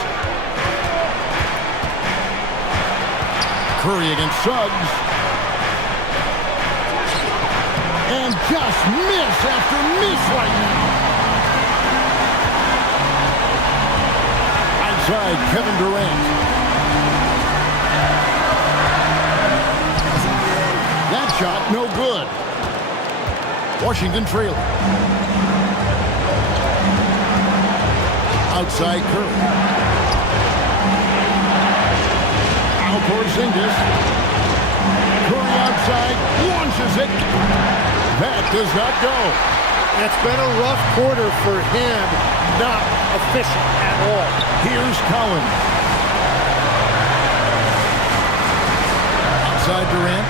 Curry against Suggs. And just miss after miss right now. Outside, Kevin Durant. That shot, no good. Washington trailing. Outside Curry. Al Porzingis. Curry outside, launches it. That does not go. It's been a rough quarter for him, not efficient at all. Here's Collins. Outside Durant.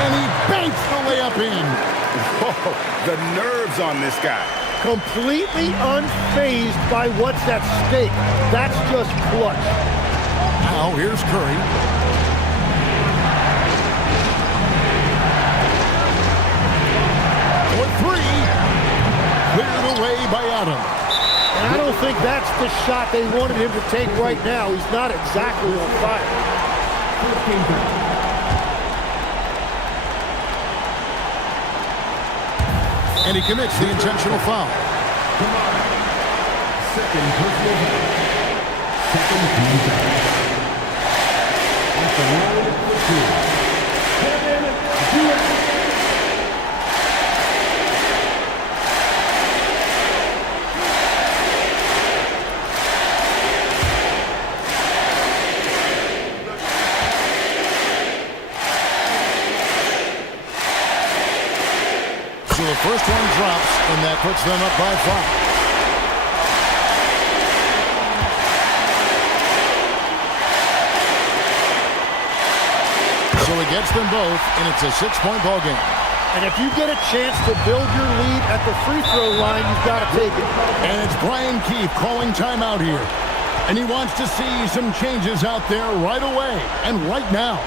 And he banks the layup in. Whoa, the nerves on this guy. Completely unfazed by what's at stake. That's just clutch. Now here's Curry. For three. Cleared away by Adams. And I don't think that's the shot they wanted him to take right now. He's not exactly on fire. And he commits the intentional foul. Second personal foul. Second team foul. At the line for two. Kevin Durant. So the first one drops, and that puts them up by 5. So he gets them both, and it's a 6-point ball game. And if you get a chance to build your lead at the free throw line, you've got to take it. And it's Brian Keefe calling timeout here. And he wants to see some changes out there right away and right now.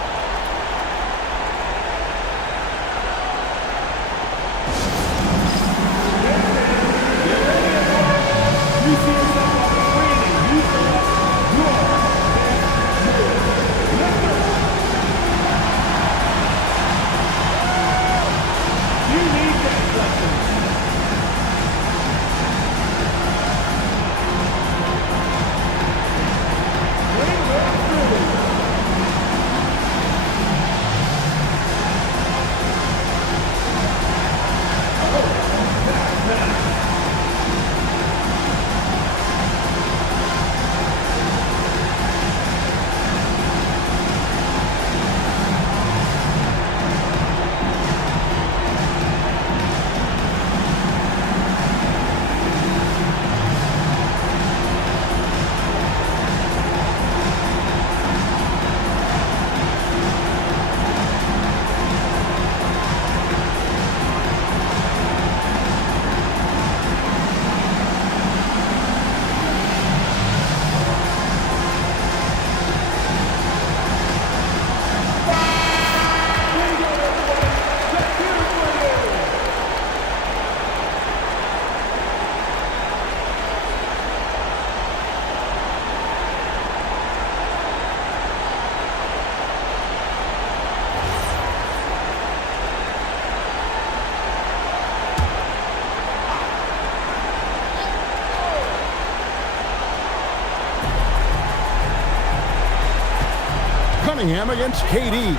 Cunningham against KD.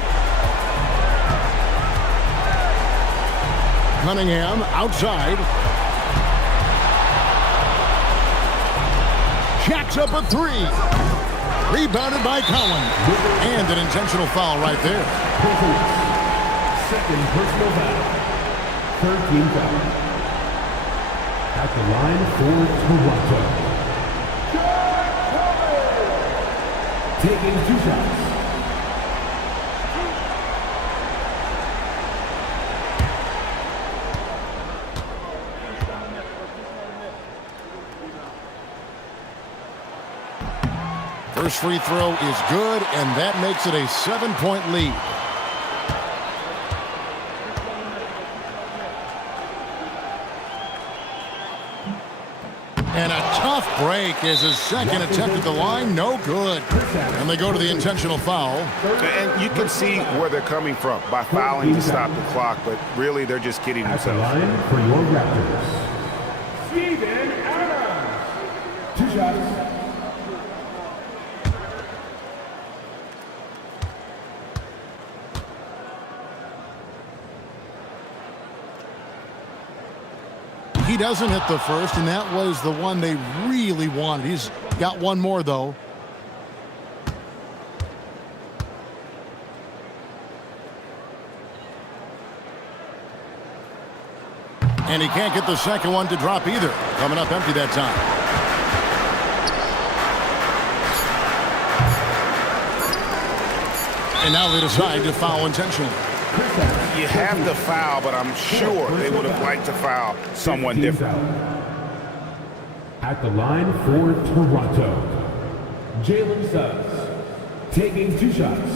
Cunningham outside. Jacks up a three. Rebounded by Collins. And an intentional foul right there. Second personal foul. Third team foul. At the line for Toronto. Taking 2 shots. First free throw is good, and that makes it a 7-point lead. And a tough break as his second attempt at the line, no good. And they go to the intentional foul. And you can see where they're coming from by fouling to stop the clock, but really they're just kidding At the themselves. line for your Raptors, Steven Adams. 2 shots. He doesn't hit the first, and that was the one they really wanted. He's got one more, though. And he can't get the second one to drop either. Coming up empty that time. And now they decide to foul intentionally. You have to foul, but I'm sure they would have liked to foul someone different. At the line for Toronto, Jalen Suggs taking 2 shots.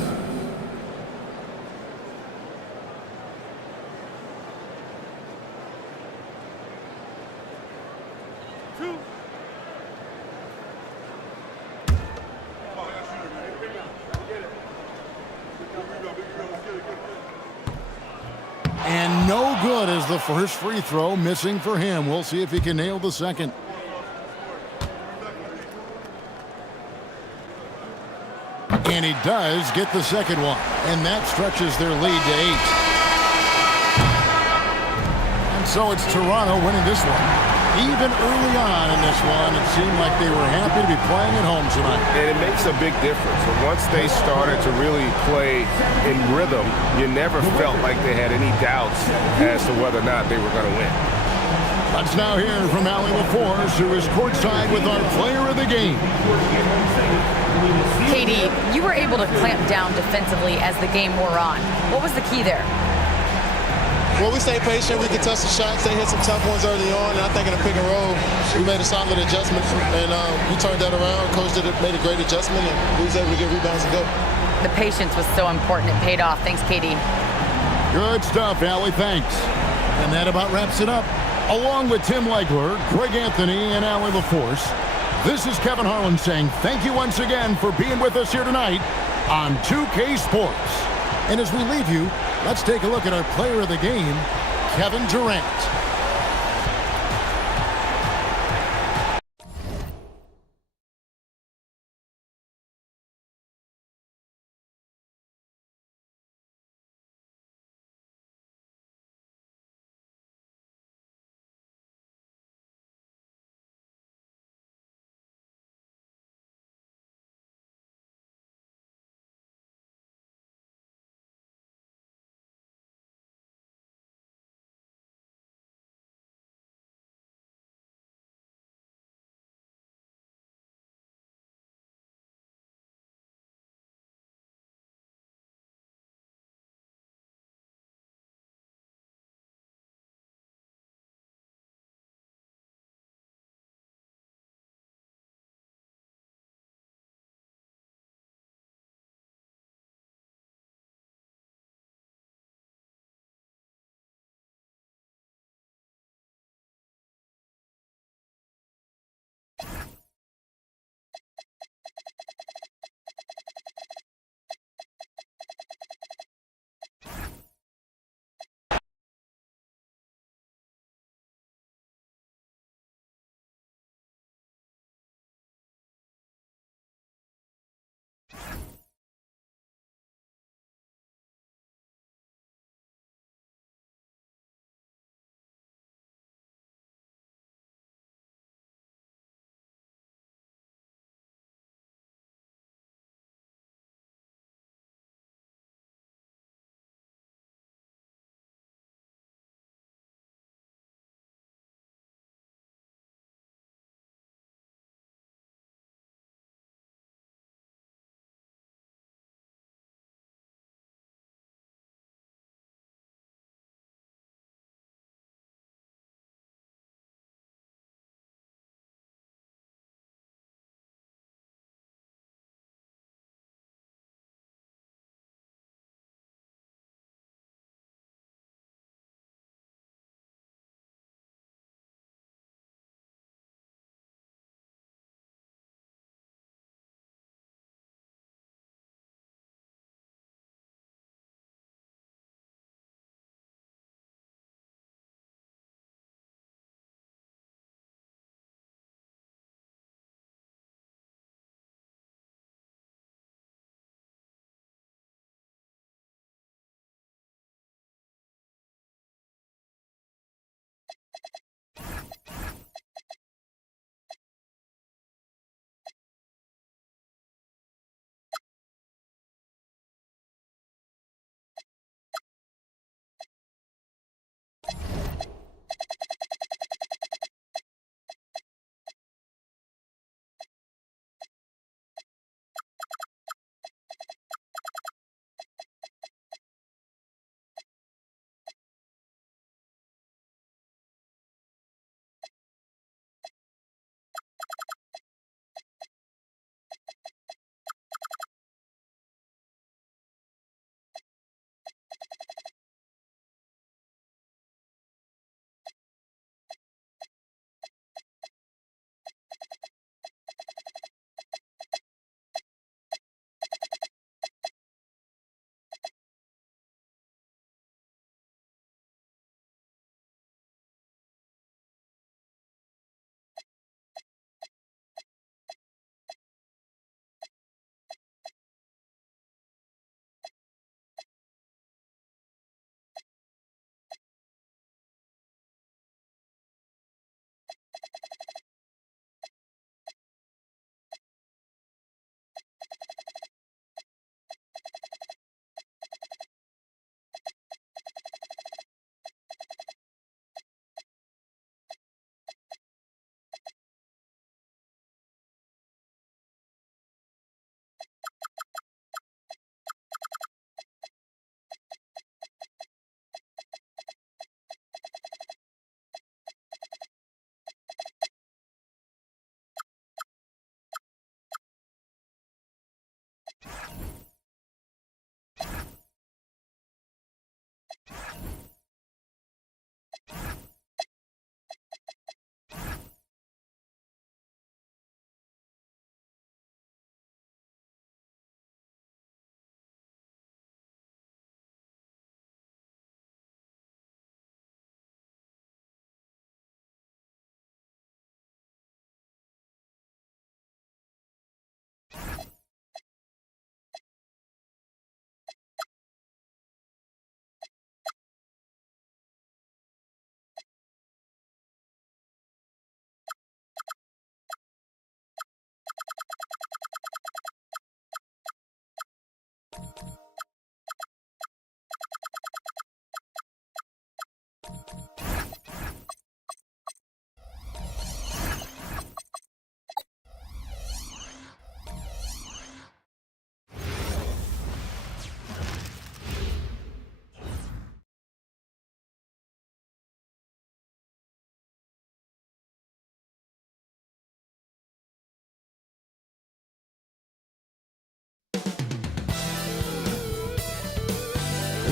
And no good as the first free throw missing for him. We'll see if he can nail the second. And he does get the second one. And that stretches their lead to 8. And so it's Toronto winning this one. Even early on in this one, it seemed like they were happy to be playing at home tonight. And it makes a big difference. And once they started to really play in rhythm, you never felt like they had any doubts as to whether or not they were going to win. Let's now hear from Allie LaForce, who is courtside with our player of the game. Katie, you were able to clamp down defensively as the game wore on. What was the key there? Well, we stayed patient. We could touch the shots. They hit some tough ones early on, and I think in the pick and roll, we made a solid adjustment, and we turned that around. Coach made a great adjustment, and we was able to get rebounds and go. The patience was so important. It paid off. Thanks, Katie. Good stuff, Allie. Thanks. And that about wraps it up. Along with Tim Legler, Greg Anthony, and Allie LaForce, this is Kevin Harlan saying thank you once again for being with us here tonight on 2K Sports. And as we leave you, let's take a look at our player of the game, Kevin Durant.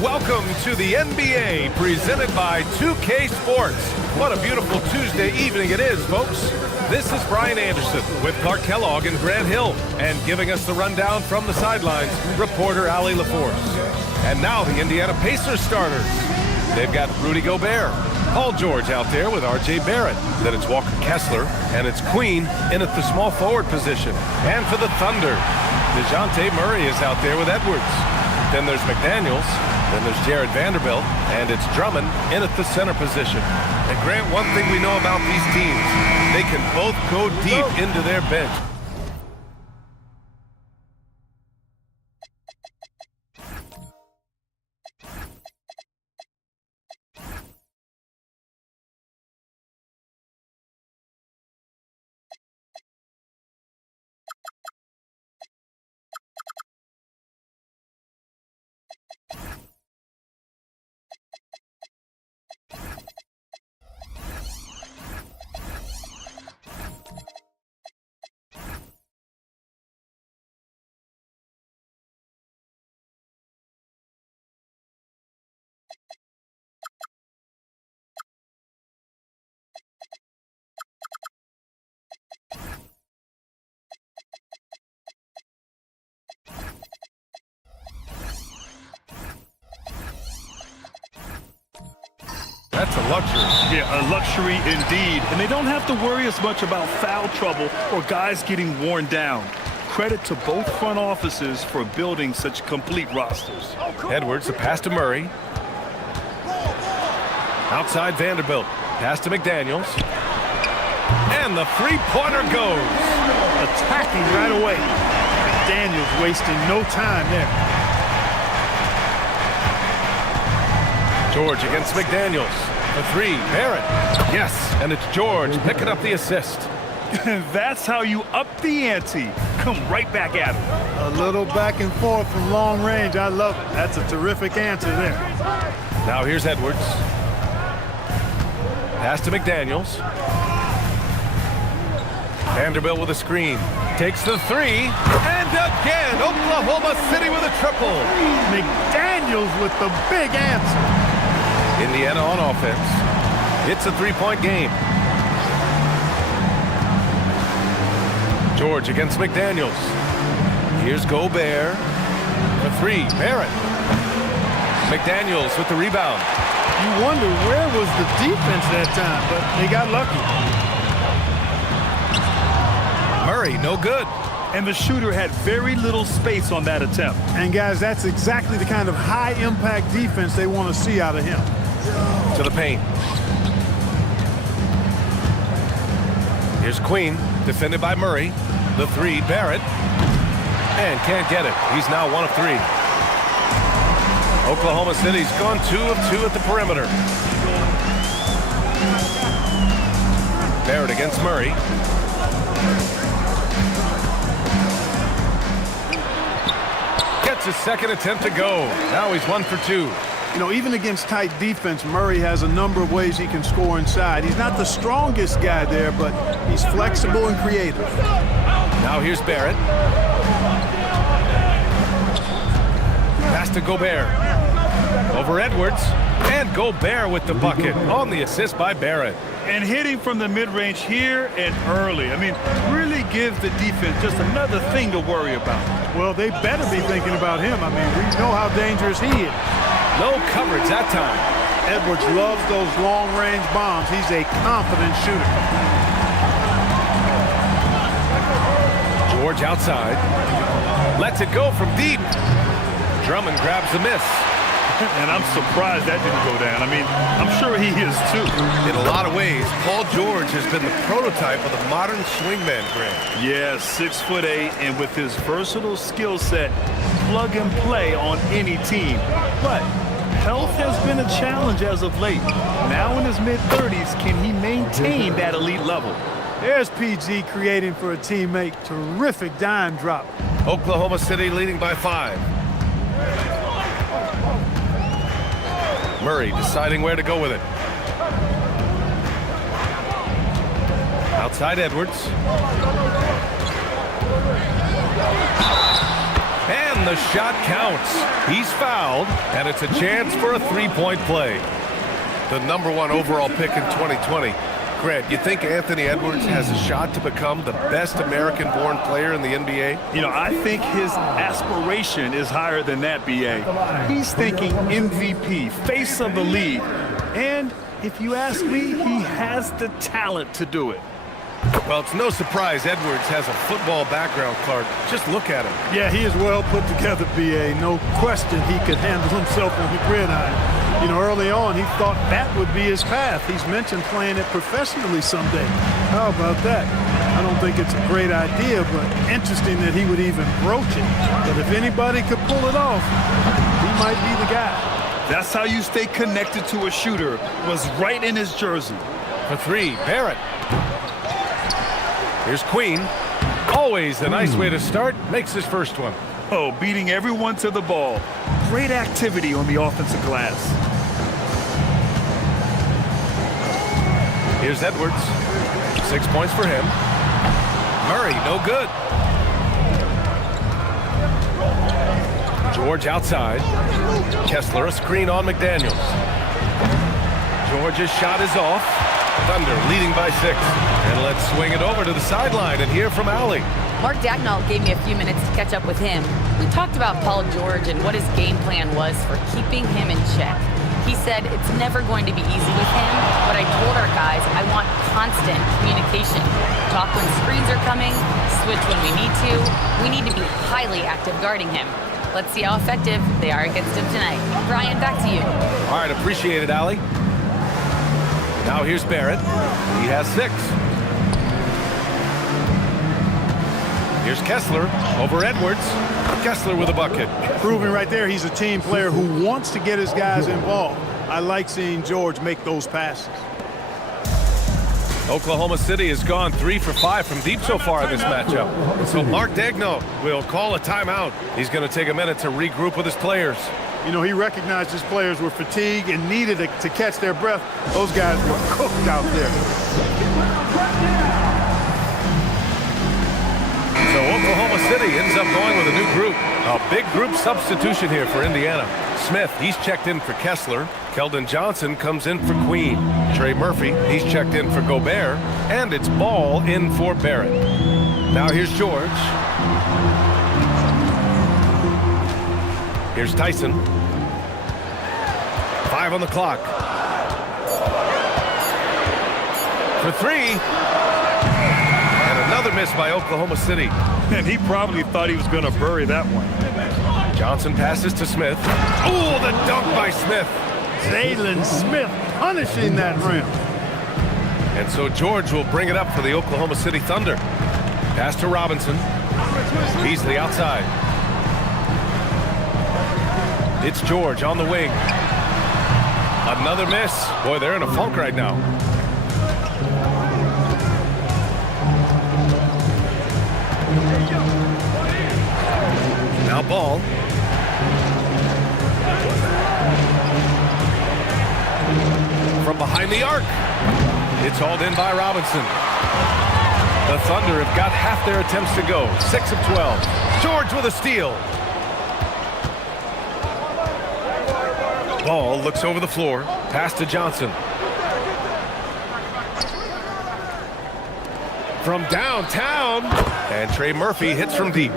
Welcome to the NBA, presented by 2K Sports. What a beautiful Tuesday evening it is, folks. This is Brian Anderson with Clark Kellogg and Grant Hill, and giving us the rundown from the sidelines, reporter Allie LaForce. And now the Indiana Pacers starters. They've got Rudy Gobert, Paul George out there with R.J. Barrett. Then it's Walker Kessler, and it's Queen in at the small forward position. And for the Thunder, DeJounte Murray is out there with Edwards. Then there's McDaniels. Then there's Jared Vanderbilt, and it's Drummond in at the center position. And Grant, one thing we know about these teams, they can both go deep into their bench. That's a luxury. Yeah, a luxury indeed. And they don't have to worry as much about foul trouble or guys getting worn down. Credit to both front offices for building such complete rosters. Edwards, the pass to Murray. Outside Vanderbilt. Pass to McDaniels. And the three-pointer goes. Attacking right away. Daniels wasting no time there. George against McDaniels. The three, Barrett. Yes, and it's George picking up the assist. That's how you up the ante. Come right back at him. A little back and forth from long range. I love it. That's a terrific answer there. Now here's Edwards. Pass to McDaniels. Vanderbilt with a screen. Takes the three. And again, Oklahoma City with a triple. McDaniels with the big answer. Indiana on offense. It's a three-point game. George against McDaniels. Here's Gobert. The three, Barrett. McDaniels with the rebound. You wonder where was the defense that time, but they got lucky. Murray, no good. And the shooter had very little space on that attempt. And guys, that's exactly the kind of high-impact defense they want to see out of him. To the paint. Here's Queen, defended by Murray. The three, Barrett. And can't get it. He's now 1 of 3. Oklahoma City's gone 2 of 2 at the perimeter. Barrett against Murray. Gets his second attempt to go. Now he's 1 for 2. You know, even against tight defense, Murray has a number of ways he can score inside. He's not the strongest guy there, but he's flexible and creative. Now here's Barrett. Pass to Gobert. Over Edwards. And Gobert with the bucket on the assist by Barrett. And hitting from the mid-range here and early. I mean, really gives the defense just another thing to worry about. Well, they better be thinking about him. I mean, we know how dangerous he is. No coverage that time. Edwards loves those long-range bombs. He's a confident shooter. George outside. Lets it go from deep. Drummond grabs the miss. And I'm surprised that didn't go down. I mean, I'm sure he is too. In a lot of ways, Paul George has been the prototype of the modern swingman, Grant. Yeah, 6'8", and with his versatile skill set, plug and play on any team. But health has been a challenge as of late. Now in his mid-30s, can he maintain that elite level? There's PG creating for a teammate. Terrific dime drop. Oklahoma City leading by 5. Murray deciding where to go with it. Outside Edwards. And the shot counts. He's fouled, and it's a chance for a three-point play. The #1 overall pick in 2020. Grant, you think Anthony Edwards has a shot to become the best American-born player in the NBA? You know, I think his aspiration is higher than that, B.A. He's thinking MVP, face of the league. And if you ask me, he has the talent to do it. Well, it's no surprise Edwards has a football background, Clark. Just look at him. Yeah, he is well put together, B.A. No question he could handle himself on the gridiron. You know, early on, he thought that would be his path. He's mentioned playing it professionally someday. How about that? I don't think it's a great idea, but interesting that he would even broach it. But if anybody could pull it off, he might be the guy. That's how you stay connected to a shooter. Was right in his jersey. For 3, Barrett. Here's Queen. Always a nice way to start. Makes his first one. Oh, beating everyone to the ball. Great activity on the offensive glass. Here's Edwards. 6 points for him. Murray, no good. George outside. Kessler, a screen on McDaniels. George's shot is off. Thunder leading by 6. And let's swing it over to the sideline and hear from Allie. Mark Dagnall gave me a few minutes to catch up with him. We talked about Paul George and what his game plan was for keeping him in check. He said it's never going to be easy with him, but I told our guys I want constant communication. Talk when screens are coming, switch when we need to. We need to be highly active guarding him. Let's see how effective they are against him tonight. Brian, back to you. All right, appreciate it, Allie. Now here's Barrett. He has 6. Here's Kessler over Edwards. Kessler with a bucket. Proving right there he's a team player who wants to get his guys involved. I like seeing George make those passes. Oklahoma City has gone 3 for 5 from deep so far in this matchup. So Mark Dagnall will call a timeout. He's going to take a minute to regroup with his players. You know, he recognized his players were fatigued and needed to catch their breath. Those guys were cooked out there. So Oklahoma City ends up going with a new group. A big group substitution here for Indiana. Smith, he's checked in for Kessler. Keldon Johnson comes in for Queen. Trey Murphy, he's checked in for Gobert. And it's Ball in for Barrett. Now here's George. Here's Tyson. 5 on the clock. For 3. Another miss by Oklahoma City. And he probably thought he was going to bury that one. Johnson passes to Smith. Oh, the dunk by Smith. Jalen Smith punishing that rim. And so George will bring it up for the Oklahoma City Thunder. Pass to Robinson. Beasley outside. It's George on the wing. Another miss. Boy, they're in a funk right now. Now Ball. From behind the arc. It's hauled in by Robinson. The Thunder have got half their attempts to go. 6 of 12. George with a steal. Ball looks over the floor. Pass to Johnson. From downtown. And Trey Murphy hits from deep.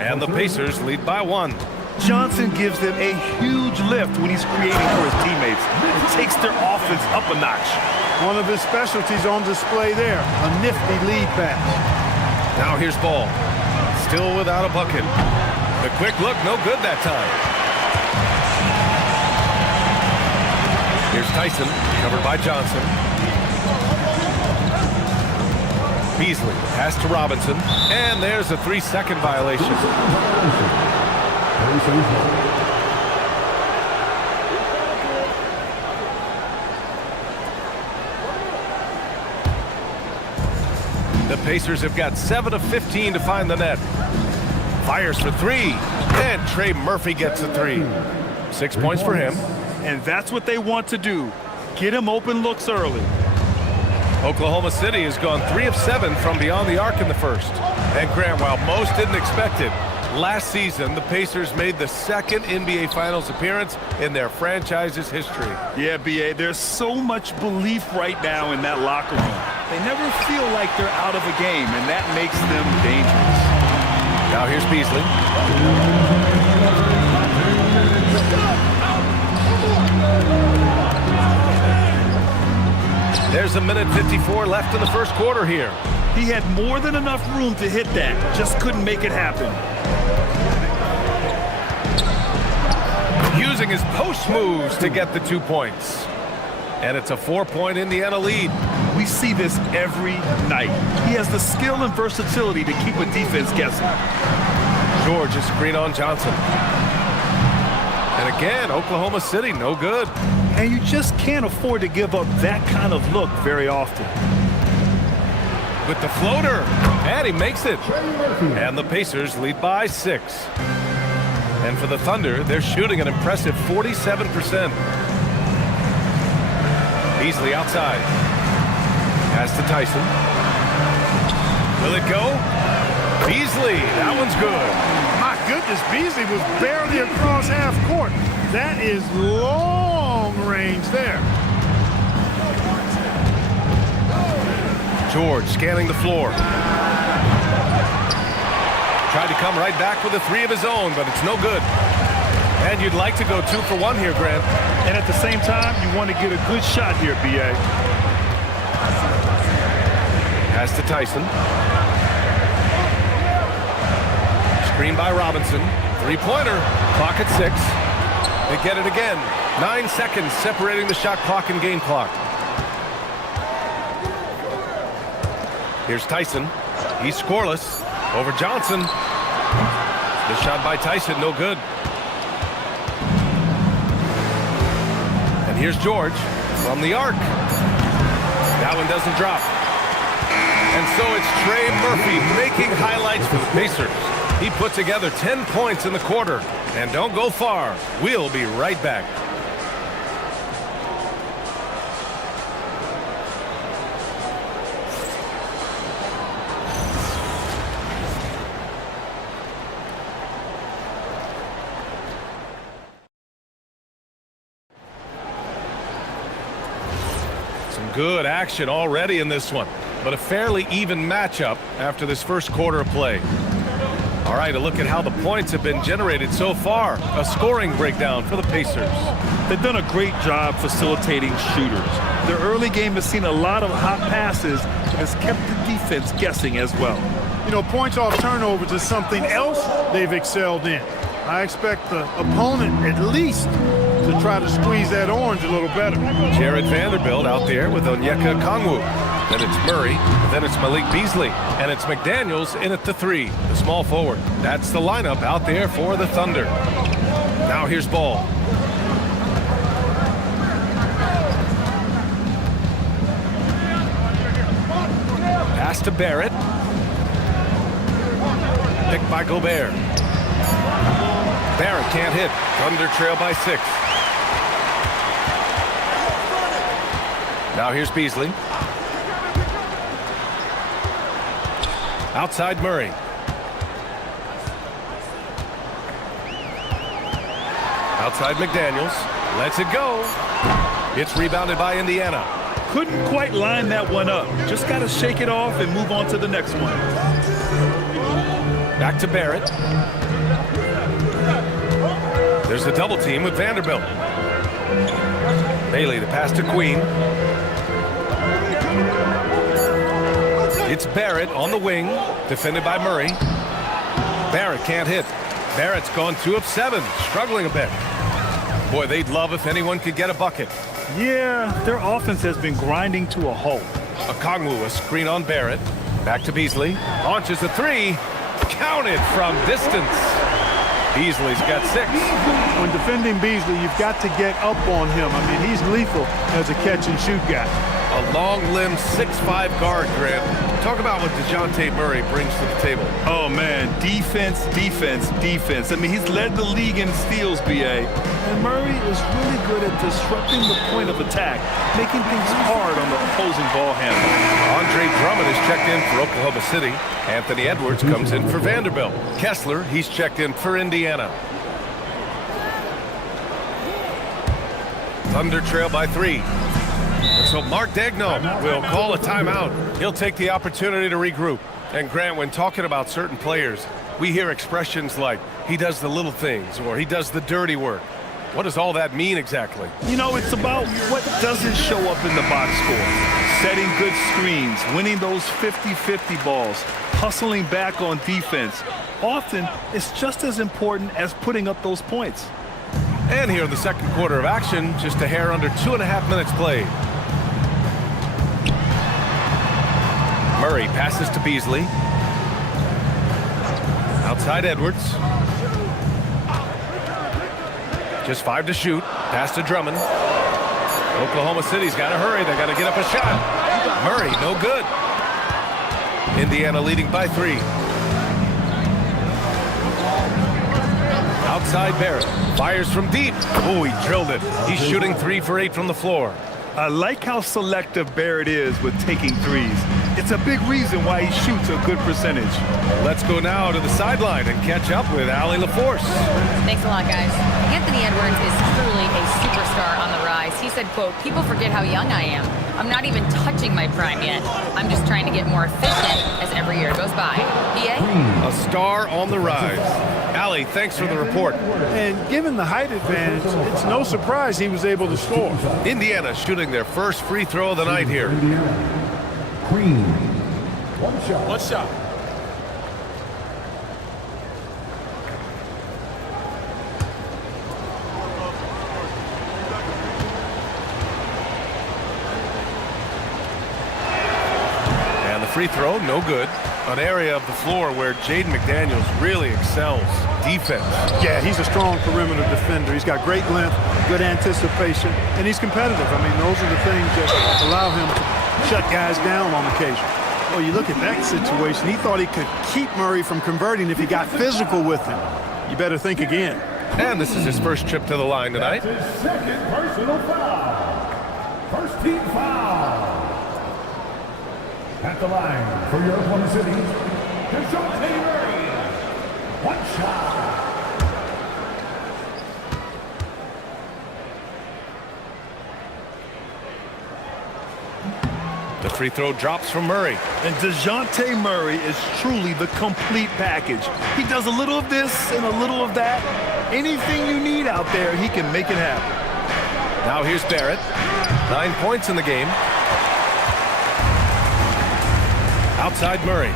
And the Pacers lead by 1. Johnson gives them a huge lift when he's creating for his teammates. It takes their offense up a notch. One of his specialties on display there, a nifty lead pass. Now here's Ball. Still without a bucket. The quick look, no good that time. Here's Tyson, covered by Johnson. Beasley, pass to Robinson, and there's a 3-second violation. The Pacers have got 7 of 15 to find the net. Fires for 3, and Trey Murphy gets a 3. 6 points for him. And that's what they want to do. Get him open looks early. Oklahoma City has gone 3 of 7 from beyond the arc in the first. And Grant, while most didn't expect it, last season the Pacers made the second NBA Finals appearance in their franchise's history. Yeah, B.A., there's so much belief right now in that locker room. They never feel like they're out of a game, and that makes them dangerous. Now here's Beasley. There's a minute 54 left in the first quarter here. He had more than enough room to hit that, just couldn't make it happen. Using his post moves to get the 2 points. And it's a 4-point Indiana lead. We see this every night. He has the skill and versatility to keep a defense guessing. George is screen on Johnson. And again, Oklahoma City, no good. And you just can't afford to give up that kind of look very often. With the floater, and he makes it. And the Pacers lead by 6. And for the Thunder, they're shooting an impressive 47%. Beasley outside. Pass to Tyson. Will it go? Beasley, that one's good. My goodness, Beasley was barely across half court. That is long range there. George scanning the floor. Tried to come right back with a 3 of his own, but it's no good. And you'd like to go 2 for 1 here, Grant. And at the same time, you want to get a good shot here, B.A. Pass to Tyson. Screen by Robinson. 3-pointer. Clock at 6. They get it again. 9 seconds separating the shot clock and game clock. Here's Tyson. He's scoreless. Over Johnson. The shot by Tyson, no good. And here's George from the arc. That one doesn't drop. And so it's Trey Murphy making highlights for the Pacers. He put together 10 points in the quarter. And don't go far. We'll be right back. Some good action already in this one, but a fairly even matchup after this first quarter of play. All right, a look at how the points have been generated so far. A scoring breakdown for the Pacers. They've done a great job facilitating shooters. Their early game has seen a lot of hot passes and has kept the defense guessing as well. You know, points off turnovers is something else they've excelled in. I expect the opponent at least to try to squeeze that orange a little better. Jared Vanderbilt out there with Onyeka Okongwu. Then it's Murray, then it's Malik Beasley, and it's McDaniels in at the 3, the small forward. That's the lineup out there for the Thunder. Now here's Ball. Pass to Barrett. Picked by Gobert. Barrett can't hit. Thunder trail by 6. Now here's Beasley. Outside Murray. Outside McDaniels. Lets it go. It's rebounded by Indiana. Couldn't quite line that one up. Just got to shake it off and move on to the next one. Back to Barrett. There's a double team with Vanderbilt. Bailey, the pass to Queen. It's Barrett on the wing, defended by Murray. Barrett can't hit. Barrett's gone 2 of 7, struggling a bit. Boy, they'd love if anyone could get a bucket. Yeah, their offense has been grinding to a halt. Okongwu, a screen on Barrett. Back to Beasley. Launches a 3. Counted from distance. Beasley's got 6. When defending Beasley, you've got to get up on him. I mean, he's lethal as a catch-and-shoot guy. A long-limbed 6'5" guard, Grant. Talk about what DeJounte Murray brings to the table. Oh, man, defense, defense, defense. I mean, he's led the league in steals, B.A. And Murray is really good at disrupting the point of attack, making things hard on the opposing ball handler. Andre Drummond is checked in for Oklahoma City. Anthony Edwards comes in for Vanderbilt. Kessler, he's checked in for Indiana. Thunder trail by 3. So Mark Daigneault will call a timeout. He'll take the opportunity to regroup. And Grant, when talking about certain players, we hear expressions like, he does the little things, or he does the dirty work. What does all that mean exactly? You know, it's about what doesn't show up in the box score. Setting good screens, winning those 50-50 balls, hustling back on defense. Often, it's just as important as putting up those points. And here in the second quarter of action, just a hair under 2.5 minutes played. Murray passes to Beasley. Outside Edwards. Just 5 to shoot. Pass to Drummond. Oklahoma City's got to hurry. They got to get up a shot. Murray, no good. Indiana leading by 3. Outside Barrett. Fires from deep. Oh, he drilled it. He's shooting 3 for 8 from the floor. I like how selective Barrett is with taking threes. It's a big reason why he shoots a good percentage. Let's go now to the sideline and catch up with Allie LaForce. Thanks a lot, guys. Anthony Edwards is truly a superstar on the rise. He said, quote, "People forget how young I am. I'm not even touching my prime yet. I'm just trying to get more efficient as every year goes by." B.A.? A star on the rise. Allie, thanks for the report. And given the height advantage, it's no surprise he was able to score. Indiana shooting their first free throw of the night here. Green. One shot. One shot. And the free throw, no good. An area of the floor where Jaden McDaniels really excels. Defense. Yeah, he's a strong perimeter defender. He's got great length, good anticipation, and he's competitive. I mean, those are the things that allow him to shut guys down on occasion. Well, you look at that situation. He thought he could keep Murray from converting if he got physical with him. You better think again. And this is his first trip to the line tonight. That's his second personal foul. First team foul. At the line for your Oklahoma City, DeJounte Murray. One shot. The free throw drops from Murray. And DeJounte Murray is truly the complete package. He does a little of this and a little of that. Anything you need out there, he can make it happen. Now here's Barrett. 9 points in the game. Outside Murray.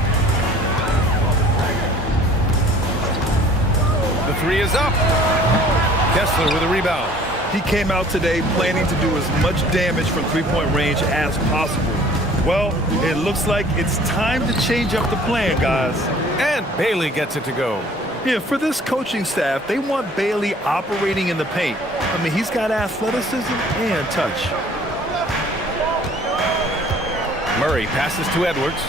The 3 is up. Kessler with a rebound. He came out today planning to do as much damage from three-point range as possible. Well, it looks like it's time to change up the plan, guys. And Bailey gets it to go. Yeah, for this coaching staff, they want Bailey operating in the paint. I mean, he's got athleticism and touch. Murray passes to Edwards.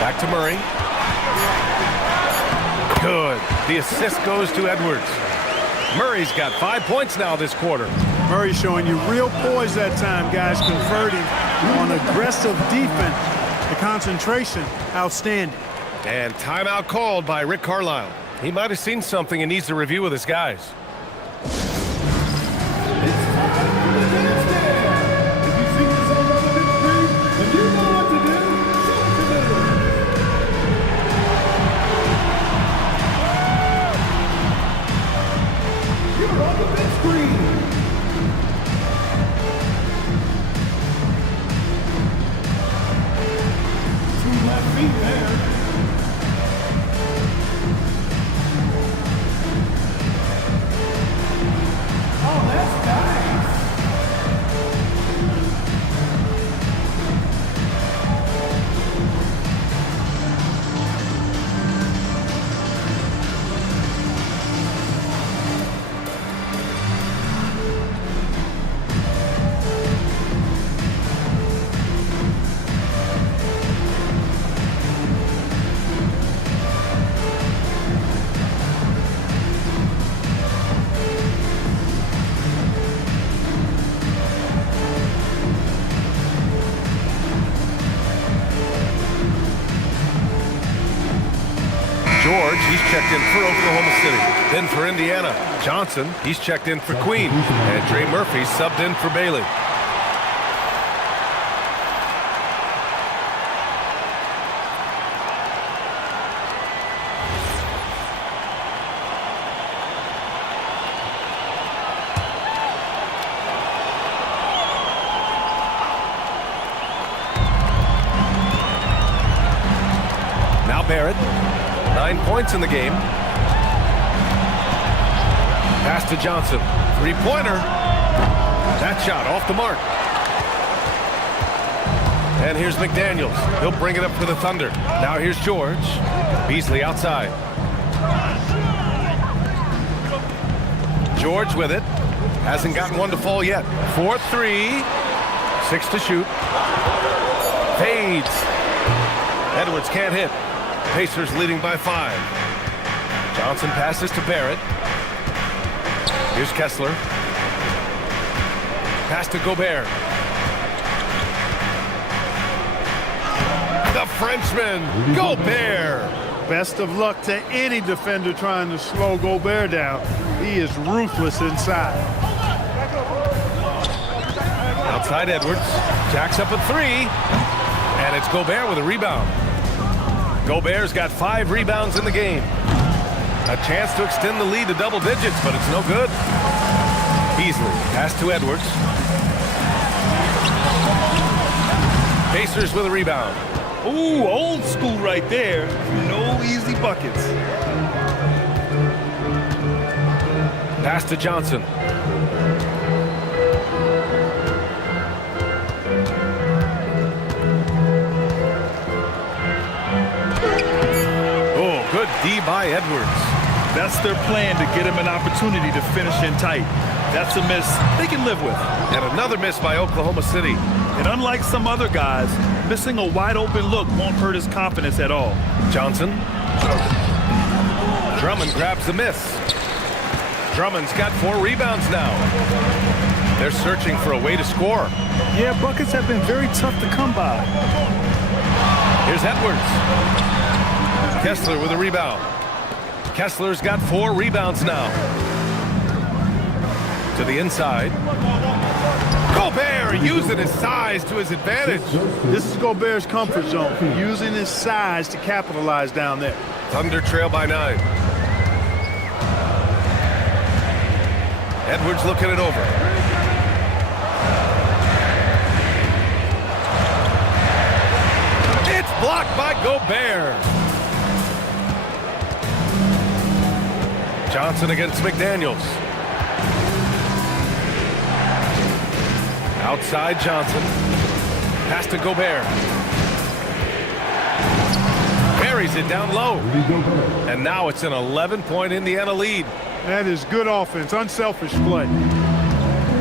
Back to Murray. Good. The assist goes to Edwards. Murray's got 5 points now this quarter. Murray showing you real poise that time, guys, converting on aggressive defense. The concentration, outstanding. And timeout called by Rick Carlisle. He might have seen something and needs to review with his guys. George, he's checked in for Oklahoma City. Then for Indiana. Johnson, he's checked in for Queen. And Trey Murphy subbed in for Bailey. Now Barrett. 9 points in the game. Pass to Johnson. Three-pointer. That shot off the mark. And here's McDaniels. He'll bring it up for the Thunder. Now here's George. Beasley outside. George with it. Hasn't gotten one to fall yet. 4-3. 6 to shoot. Fades. Edwards can't hit. Pacers leading by 5. Johnson passes to Barrett. Here's Kessler. Pass to Gobert. The Frenchman, Gobert. Best of luck to any defender trying to slow Gobert down. He is ruthless inside. Outside Edwards. Jacks up a 3. And it's Gobert with a rebound. Gobert's got 5 rebounds in the game. A chance to extend the lead to double digits, but it's no good. Beasley, pass to Edwards. Pacers with a rebound. Ooh, old school right there. No easy buckets. Pass to Johnson. Good D by Edwards. That's their plan, to get him an opportunity to finish in tight. That's a miss they can live with. And another miss by Oklahoma City. And unlike some other guys, missing a wide open look won't hurt his confidence at all. Johnson. Drummond grabs the miss. Drummond's got 4 rebounds now. They're searching for a way to score. Yeah, buckets have been very tough to come by. Here's Edwards. Kessler with a rebound. Kessler's got 4 rebounds now. To the inside. Gobert using his size to his advantage. This is Gobert's comfort zone, using his size to capitalize down there. Thunder trail by 9. Edwards looking it over. It's blocked by Gobert. Johnson against McDaniels. Outside Johnson. Pass to Gobert. Buries it down low. And now it's an 11-point Indiana lead. That is good offense, unselfish play.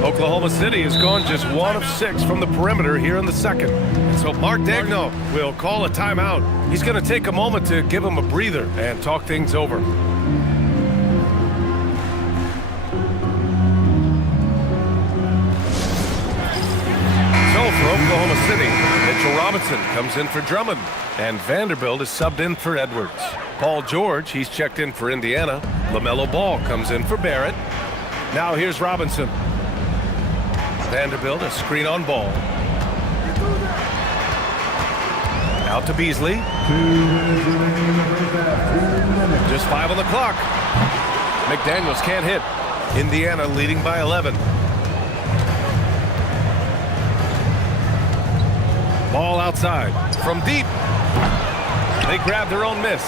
Oklahoma City has gone just 1 of 6 from the perimeter here in the second. So Mark Daigneault will call a timeout. He's going to take a moment to give him a breather and talk things over. For Oklahoma City, Mitchell Robinson Robinson comes in for Drummond, and Vanderbilt is subbed in for Edwards. Paul George, he's checked in for Indiana. LaMelo Ball comes in for Barrett. Now here's Robinson. Vanderbilt, a screen on Ball. Out to Beasley. Just 5 on the clock. McDaniels can't hit. Indiana leading by 11. Ball outside. From deep. They grab their own miss.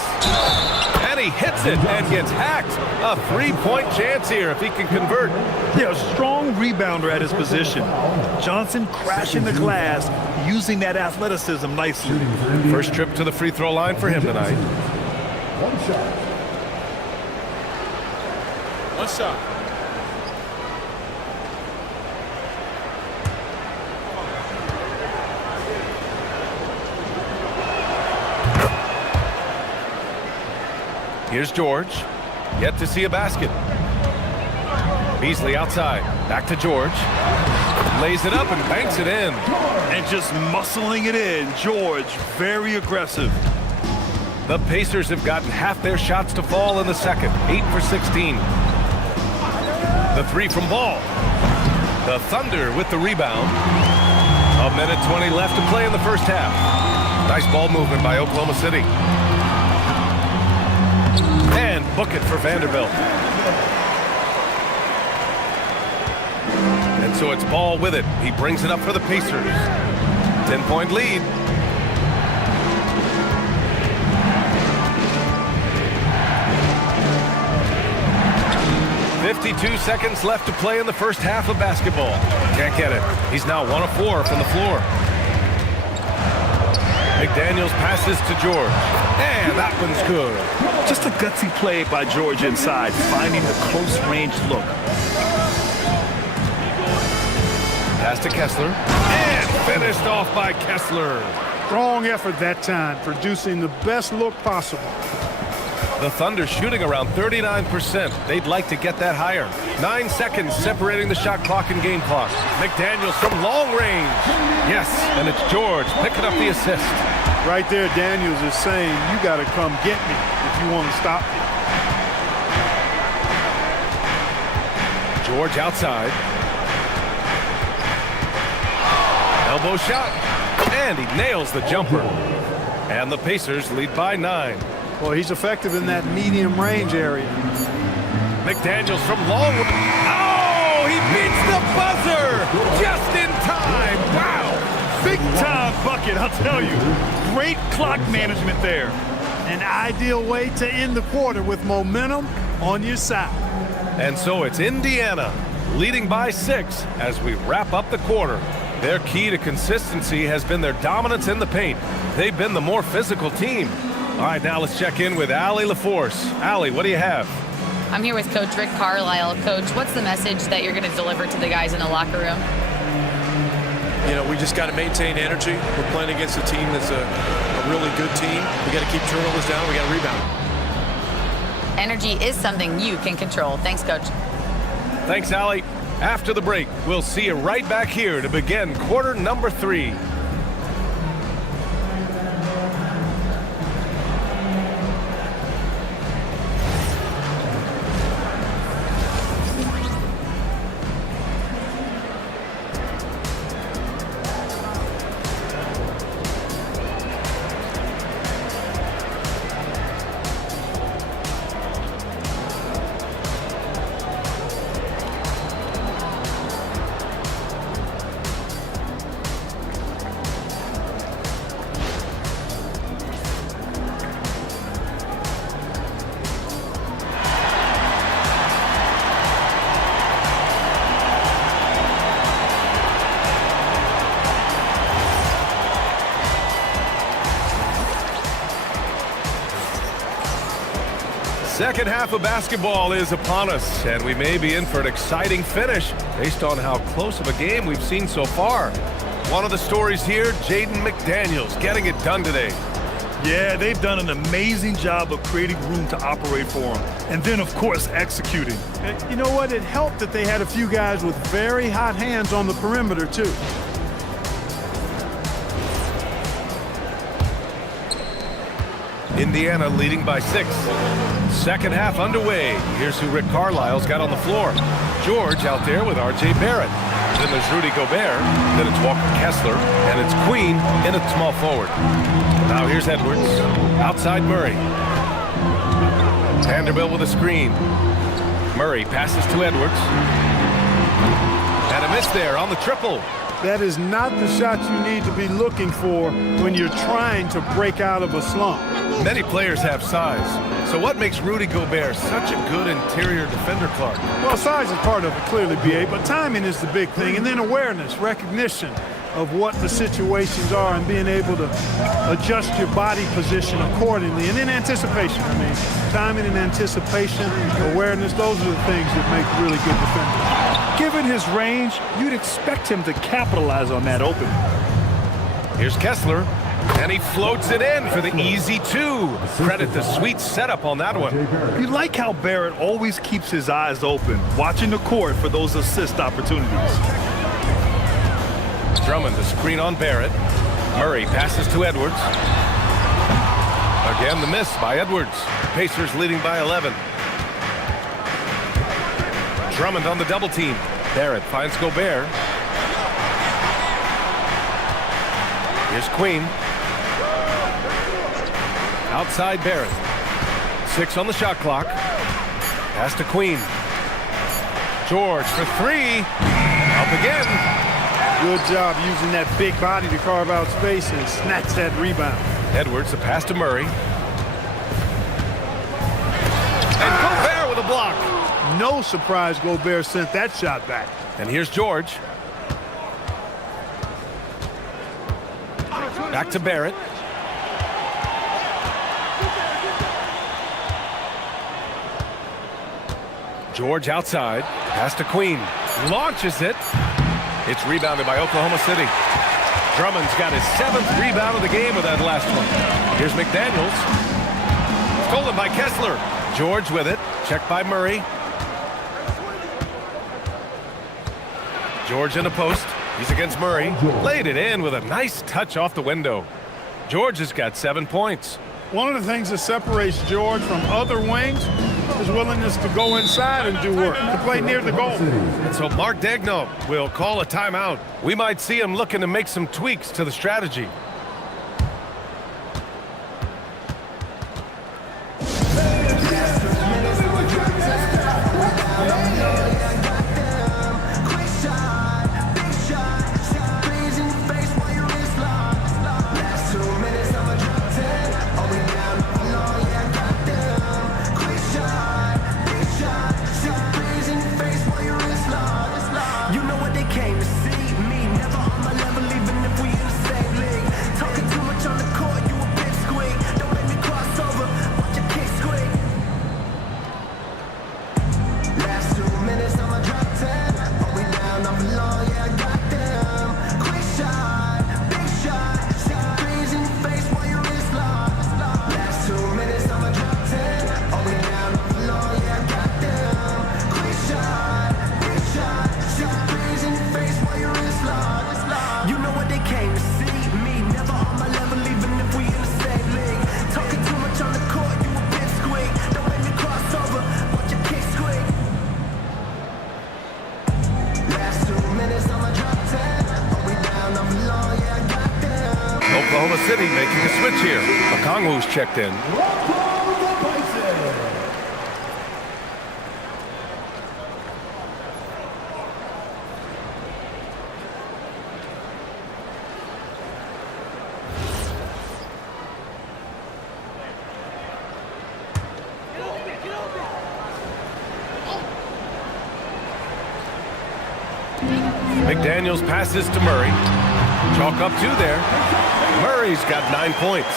And he hits it and gets hacked. A 3-point chance here if he can convert. Yeah, a strong rebounder at his position. Johnson crashing the glass, using that athleticism nicely. First trip to the free throw line for him tonight. One shot. Here's George. Yet to see a basket. Beasley outside. Back to George. Lays it up and banks it in. And just muscling it in. George, very aggressive. The Pacers have gotten half their shots to fall in the second. 8 for 16. The 3 from Ball. The Thunder with the rebound. 1:20 left to play in the first half. Nice ball movement by Oklahoma City. And book it for Vanderbilt. And so it's Ball with it. He brings it up for the Pacers. 10-point lead. .52 seconds left to play in the first half of basketball. Can't get it. He's now 1 of 4 from the floor. McDaniels passes to George. And that one's good. Just a gutsy play by George inside, finding a close-range look. Pass to Kessler. And finished off by Kessler. Strong effort that time, producing the best look possible. The Thunder shooting around 39%. They'd like to get that higher. 9 seconds separating the shot clock and game clock. McDaniels from long range. Yes, and it's George picking up the assist. Right there, Daniels is saying, you got to come get me if you want to stop me. George outside. Elbow shot. And he nails the jumper. And the Pacers lead by 9. Well, he's effective in that medium range area. McDaniels from long. Oh, he beats the buzzer just in time. Wow. Big time bucket, I'll tell you. Great clock management there. An ideal way to end the quarter with momentum on your side. And so it's Indiana leading by 6 as we wrap up the quarter. Their key to consistency has been their dominance in the paint. They've been the more physical team. All right, now let's check in with Allie LaForce. Allie, what do you have? I'm here with Coach Rick Carlisle. Coach, what's the message that you're going to deliver to the guys in the locker room? You know, we just got to maintain energy. We're playing against a team that's a really good team. We got to keep turnovers down. We got to rebound. Energy is something you can control. Thanks, Coach. Thanks, Allie. After the break, we'll see you right back here to begin quarter number 3. Second half of basketball is upon us, and we may be in for an exciting finish based on how close of a game we've seen so far. One of the stories here, Jaden McDaniels getting it done today. Yeah, they've done an amazing job of creating room to operate for him. And then, of course, executing. You know what? It helped that they had a few guys with very hot hands on the perimeter, too. Indiana leading by 6. Second half underway. Here's who Rick Carlisle's got on the floor. George out there with R.J. Barrett. Then there's Rudy Gobert. Then it's Walker Kessler. And it's Queen in at small forward. Now here's Edwards. Outside Murray. Vanderbilt with a screen. Murray passes to Edwards. And a miss there on the triple. That is not the shot you need to be looking for when you're trying to break out of a slump. Many players have size. So what makes Rudy Gobert such a good interior defender, Clark? Well, size is part of it, clearly, B.A., but timing is the big thing. And then awareness, recognition of what the situations are and being able to adjust your body position accordingly. And then anticipation. I mean, timing and anticipation, awareness, those are the things that make really good defenders. Given his range, you'd expect him to capitalize on that opening. Here's Kessler, and he floats it in for the easy 2. Credit the sweet setup on that one. You like how Barrett always keeps his eyes open, watching the court for those assist opportunities. Drummond, the screen on Barrett. Murray passes to Edwards. Again, the miss by Edwards. Pacers leading by 11. Drummond on the double team. Barrett finds Gobert. Here's Queen. Outside Barrett. 6 on the shot clock. Pass to Queen. George for 3. Up again. Good job using that big body to carve out space and snatch that rebound. Edwards, the pass to Murray. And Gobert with a block. No surprise Gobert sent that shot back. And here's George. Back to Barrett. George outside. Pass to Queen. Launches it. It's rebounded by Oklahoma City. Drummond's got his 7th rebound of the game with that last one. Here's McDaniels. Stolen by Kessler. George with it. Checked by Murray. George in the post. He's against Murray. Laid it in with a nice touch off the window. George has got 7 points. One of the things that separates George from other wings is willingness to go inside and do work, to play near the goal. And so Mark Daigneault will call a timeout. We might see him looking to make some tweaks to the strategy. Oklahoma City making a switch here. Okongwu's checked in. McDaniels passes to Murray. Chalk up 2 there. Murray's got 9 points.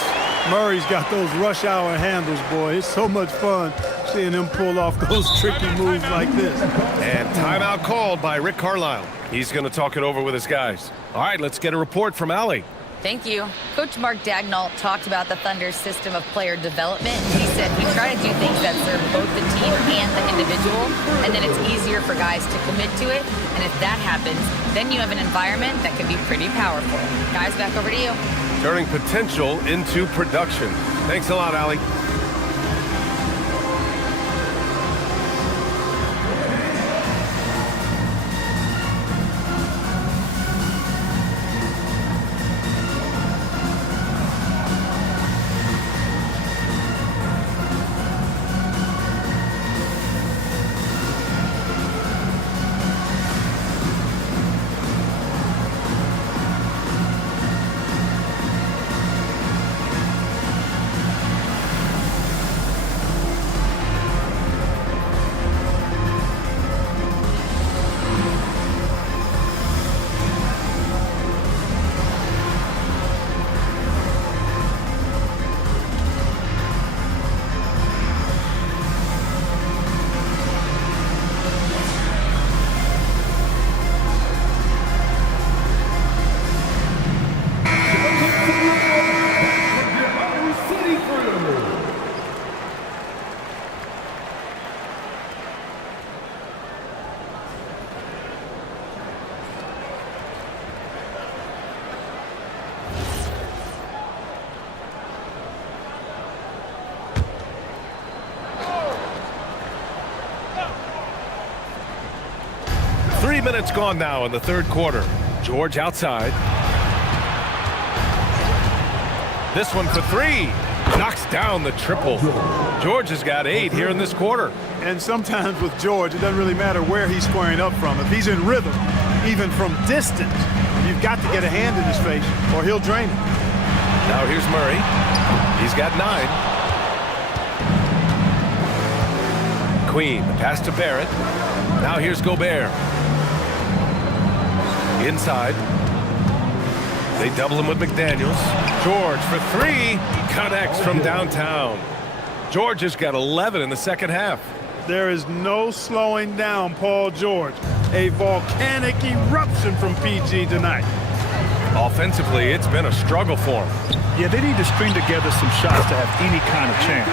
Murray's got those rush hour handles, boy. It's so much fun seeing him pull off those tricky moves like this. And timeout called by Rick Carlisle. He's going to talk it over with his guys. All right, let's get a report from Allie. Thank you. Coach Mark Daigneault talked about the Thunder's system of player development. He said, we try to do things that serve both the team and the individual, and then it's easier for guys to commit to it. And if that happens, then you have an environment that can be pretty powerful. Guys, back over to you. Turning potential into production. Thanks a lot, Allie. Minutes gone now in the third quarter. George outside. This one for three. Knocks down the triple. George has got 8 here in this quarter. And sometimes with George, it doesn't really matter where he's squaring up from. If he's in rhythm, even from distance, you've got to get a hand in his face or he'll drain it. Now here's Murray. He's got 9. Queen, the pass to Barrett. Now here's Gobert. Inside. They double him with McDaniels. George for 3. Connects from downtown. George has got 11 in the second half. There is no slowing down Paul George. A volcanic eruption from PG tonight. Offensively, it's been a struggle for him. Yeah, they need to string together some shots to have any kind of chance.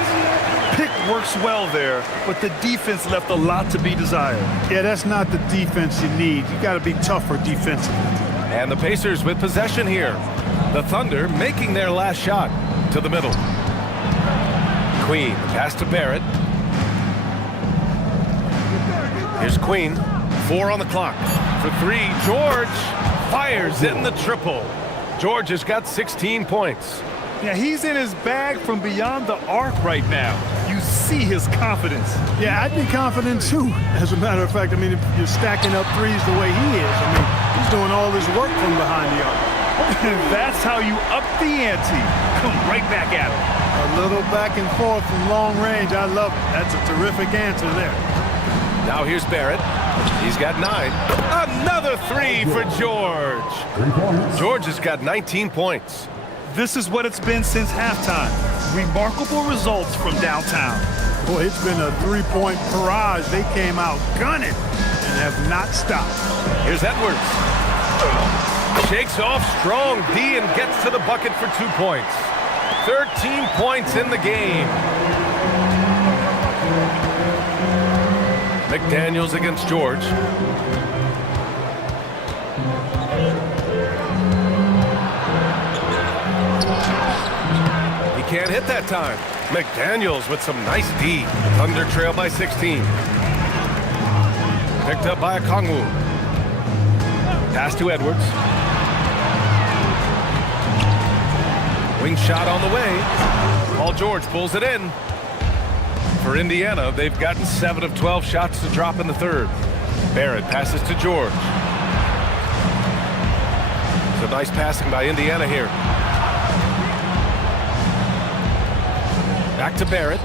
Pick works well there, but the defense left a lot to be desired. Yeah, that's not the defense you need. You got to be tougher defensively. And the Pacers with possession here. The Thunder making their last shot to the middle. Queen, pass to Barrett. Here's Queen. 4 on the clock. For 3, George fires in the triple. George has got 16 points. Yeah, he's in his bag from beyond the arc right now. You see his confidence. Yeah, I'd be confident too. As a matter of fact, I mean, if you're stacking up threes the way he is, I mean, he's doing all this work from behind the arc. And that's how you up the ante. Come right back at him. A little back and forth from long range. I love it. That's a terrific answer there. Now here's Barrett. He's got 9. Another 3 for George. George has got 19 points. This is what it's been since halftime. Remarkable results from downtown. Boy, it's been a three-point barrage. They came out gunning and have not stopped. Here's Edwards. Shakes off strong D and gets to the bucket for 2 points. 13 points in the game. McDaniels against George. He can't hit that time. McDaniels with some nice D. Thunder trail by 16. Picked up by Okongwu. Pass to Edwards. Wing shot on the way. Paul George pulls it in. For Indiana, they've gotten 7 of 12 shots to drop in the third. Barrett passes to George. So nice passing by Indiana here. Back to Barrett.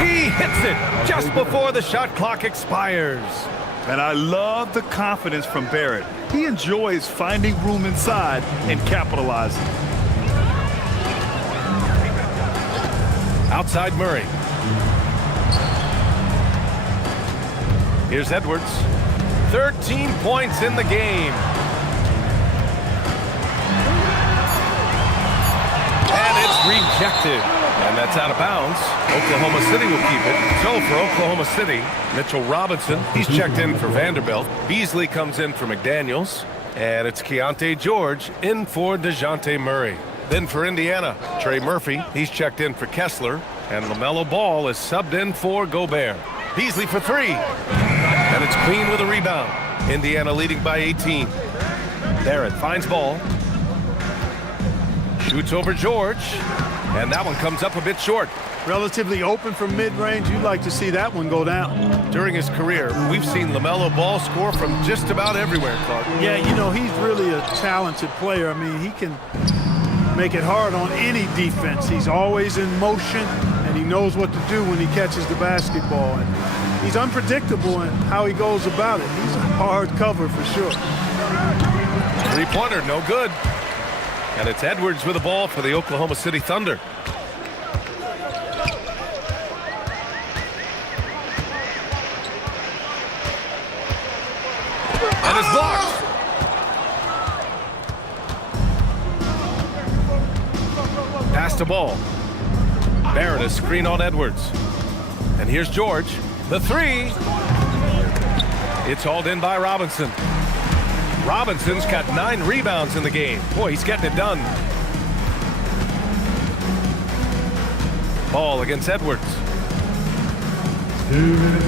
He hits it just before the shot clock expires. And I love the confidence from Barrett. He enjoys finding room inside and capitalizing. Outside Murray. Here's Edwards. 13 points in the game. And it's rejected. And that's out of bounds. Oklahoma City will keep it. So for Oklahoma City, Mitchell Robinson, he's checked in for Vanderbilt. Beasley comes in for McDaniels. And it's Keontae George in for DeJounte Murray. Then for Indiana, Trey Murphy. He's checked in for Kessler. And LaMelo Ball is subbed in for Gobert. Beasley for three. And it's clean with a rebound. Indiana leading by 18. Barrett finds Ball. Shoots over George. And that one comes up a bit short. Relatively open from mid-range. You'd like to see that one go down. During his career, we've seen LaMelo Ball score from just about everywhere, Clark. Yeah, you know, he's really a talented player. I mean, he can make it hard on any defense. He's always in motion, and he knows what to do when he catches the basketball. And he's unpredictable in how he goes about it. He's a hard cover for sure. Three-pointer, no good. And it's Edwards with the ball for the Oklahoma City Thunder. And it's blocked. Pass the ball. Barrett is screen on Edwards. And here's George. The three. It's hauled in by Robinson. Robinson's got 9 rebounds in the game. Boy, he's getting it done. Ball against Edwards.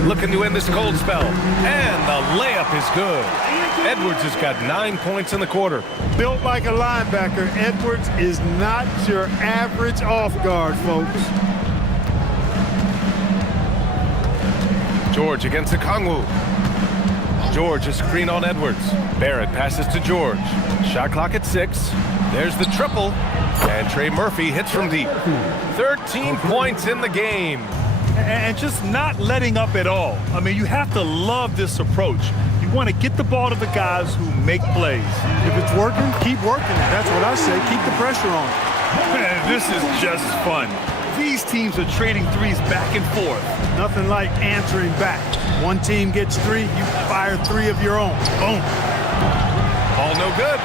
Looking to end this cold spell. And the layup is good. Edwards has got 9 points in the quarter. Built like a linebacker, Edwards is not your average off guard, folks. George against Okongwu. George is screen on Edwards. Barrett passes to George. Shot clock at 6. There's the triple. And Trey Murphy hits from deep. 13 points in the game. And just not letting up at all. I mean, you have to love this approach. You want to get the ball to the guys who make plays. If it's working, keep working it. That's what I say. Keep the pressure on. Man, this is just fun. These teams are trading threes back and forth. Nothing like answering back. One team gets 3, you fire 3 of your own. Boom. Ball no good.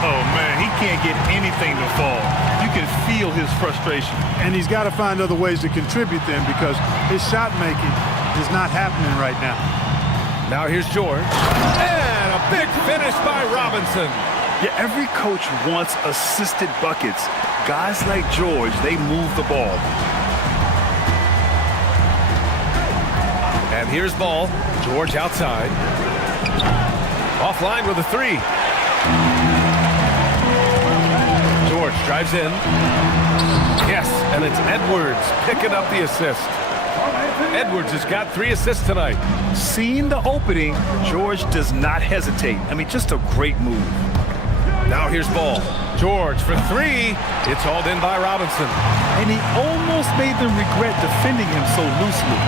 Oh, man, he can't get anything to fall. You can feel his frustration. And he's got to find other ways to contribute then because his shot making is not happening right now. Now here's George. And a big finish by Robinson. Yeah, every coach wants assisted buckets. Guys like George, they move the ball. And here's Ball. George outside. Offline with a 3. George drives in. Yes, and it's Edwards picking up the assist. Edwards has got 3 assists tonight. Seeing the opening, George does not hesitate. I mean, just a great move. Now here's Ball. George for 3. It's hauled in by Robinson. And he almost made them regret defending him so loosely.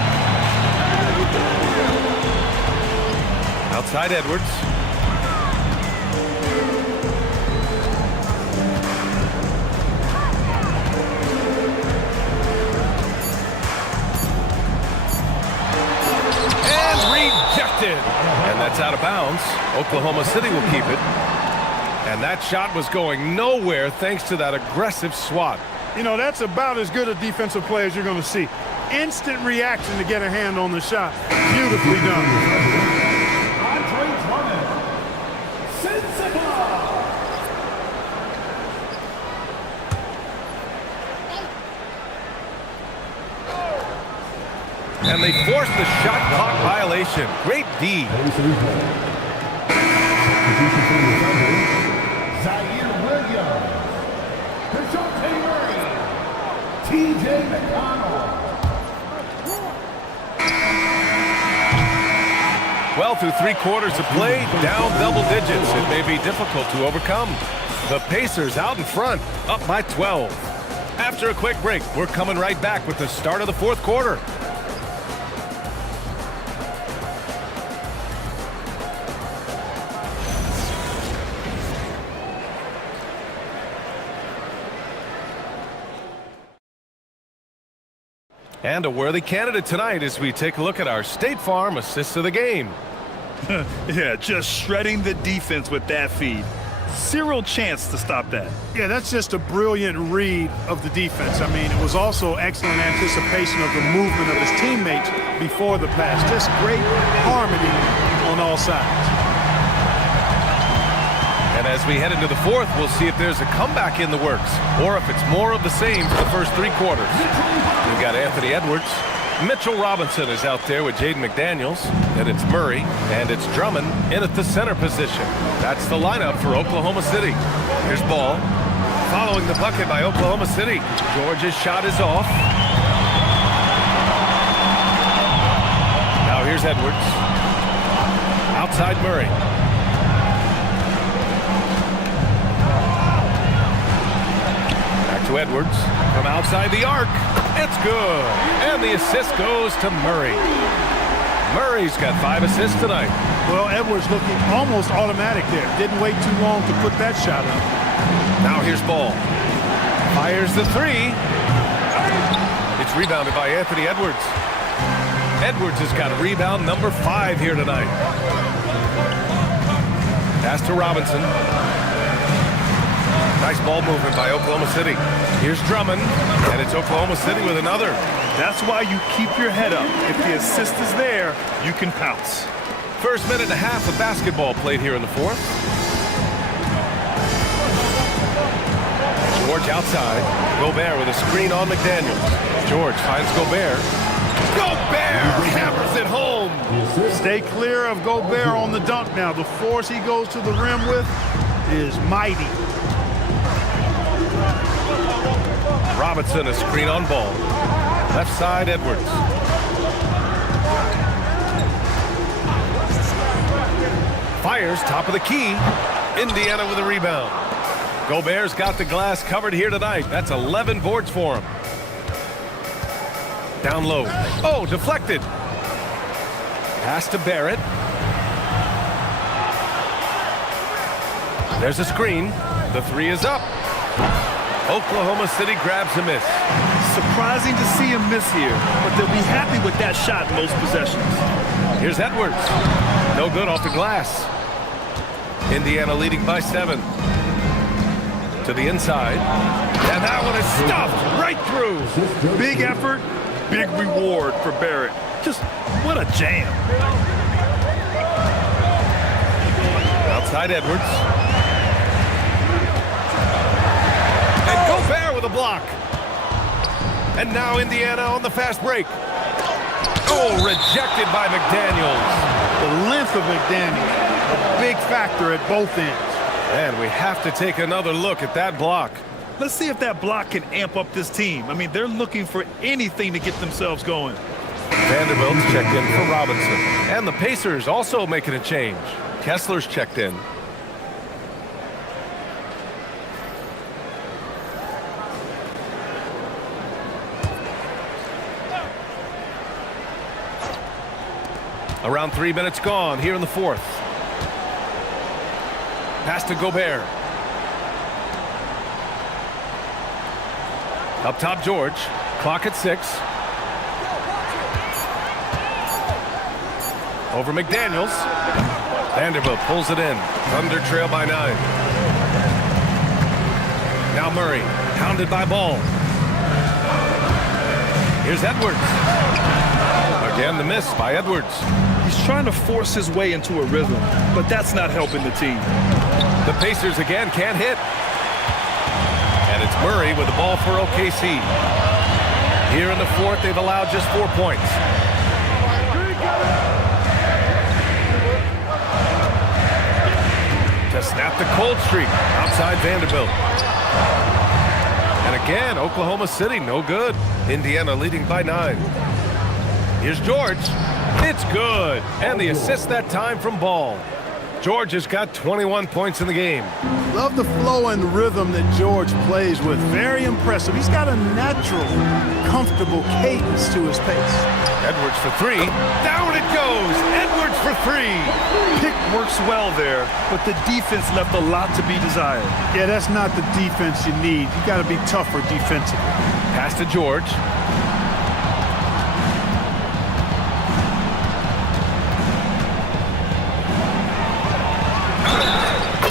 Outside Edwards. And rejected. And that's out of bounds. Oklahoma City will keep it. And that shot was going nowhere thanks to that aggressive swat. You know, that's about as good a defensive play as you're going to see. Instant reaction to get a hand on the shot. Beautifully done. And they forced the shot clock violation. Great D. Zaire Williams, DeJounte Murray, T.J. McConnell. Well, through 3 quarters of play, down double digits. It may be difficult to overcome. The Pacers out in front, up by 12. After a quick break, we're coming right back with the start of the 4th quarter. And a worthy candidate tonight as we take a look at our State Farm assists of the game. Yeah, just shredding the defense with that feed. Zero chance to stop that. Yeah, that's just a brilliant read of the defense. I mean, it was also excellent anticipation of the movement of his teammates before the pass. Just great harmony on all sides. And as we head into the fourth, we'll see if there's a comeback in the works or if it's more of the same for the first 3 quarters. We've got Anthony Edwards. Mitchell Robinson is out there with Jaden McDaniels. And it's Murray. And it's Drummond in at the center position. That's the lineup for Oklahoma City. Here's Ball. Following the bucket by Oklahoma City. Georgia's shot is off. Now here's Edwards. Outside Murray. Back to Edwards. From outside the arc. It's good. And the assist goes to Murray. Murray's got 5 assists tonight. Well, Edwards looking almost automatic there. Didn't wait too long to put that shot up. Now here's Ball. Fires the 3. It's rebounded by Anthony Edwards. Edwards has got rebound number 5 here tonight. Pass to Robinson. Nice ball movement by Oklahoma City. Here's Drummond, and it's Oklahoma City with another. That's why you keep your head up. If the assist is there, you can pounce. First minute and a half of basketball played here in the fourth. George outside. Gobert with a screen on McDaniels. George finds Gobert. Gobert hammers it home. Stay clear of Gobert on the dunk now. The force he goes to the rim with is mighty. Robinson, a screen on Ball. Left side, Edwards. Fires, top of the key. Indiana with a rebound. Gobert's got the glass covered here tonight. That's 11 boards for him. Down low. Oh, deflected. Pass to Barrett. There's a screen. The 3 is up. Oklahoma City grabs a miss. Surprising to see him miss here, but they'll be happy with that shot in most possessions. Here's Edwards. No good off the glass. Indiana leading by 7. To the inside. And that one is stuffed right through. Big effort, big reward for Barrett. Just what a jam. Outside Edwards. And Gobert with a block. And now Indiana on the fast break. Oh, rejected by McDaniels. The length of McDaniels, a big factor at both ends. And we have to take another look at that block. Let's see if that block can amp up this team. I mean, they're looking for anything to get themselves going. Vanderbilt's checked in for Robinson. And the Pacers also making a change. Kessler's checked in. Around 3 minutes gone here in the fourth. Pass to Gobert. Up top, George. Clock at 6. Over McDaniels. Vanderbilt pulls it in. Thunder trail by 9. Now Murray. Pounded by Ball. Here's Edwards. Again, the miss by Edwards. He's trying to force his way into a rhythm, but that's not helping the team. The Pacers again can't hit. And it's Murray with the ball for OKC. Here in the fourth, they've allowed just 4 points. To snap the cold streak outside Vanderbilt. And again, Oklahoma City, no good. Indiana leading by 9. Here's George. It's good. And the assist that time from Ball. George has got 21 points in the game. Love the flow and rhythm that George plays with. Very impressive. He's got a natural, comfortable cadence to his pace. Edwards for 3. Down it goes. Edwards for 3. Pick works well there, but the defense left a lot to be desired. Yeah, that's not the defense you need. You got to be tougher defensively. Pass to George.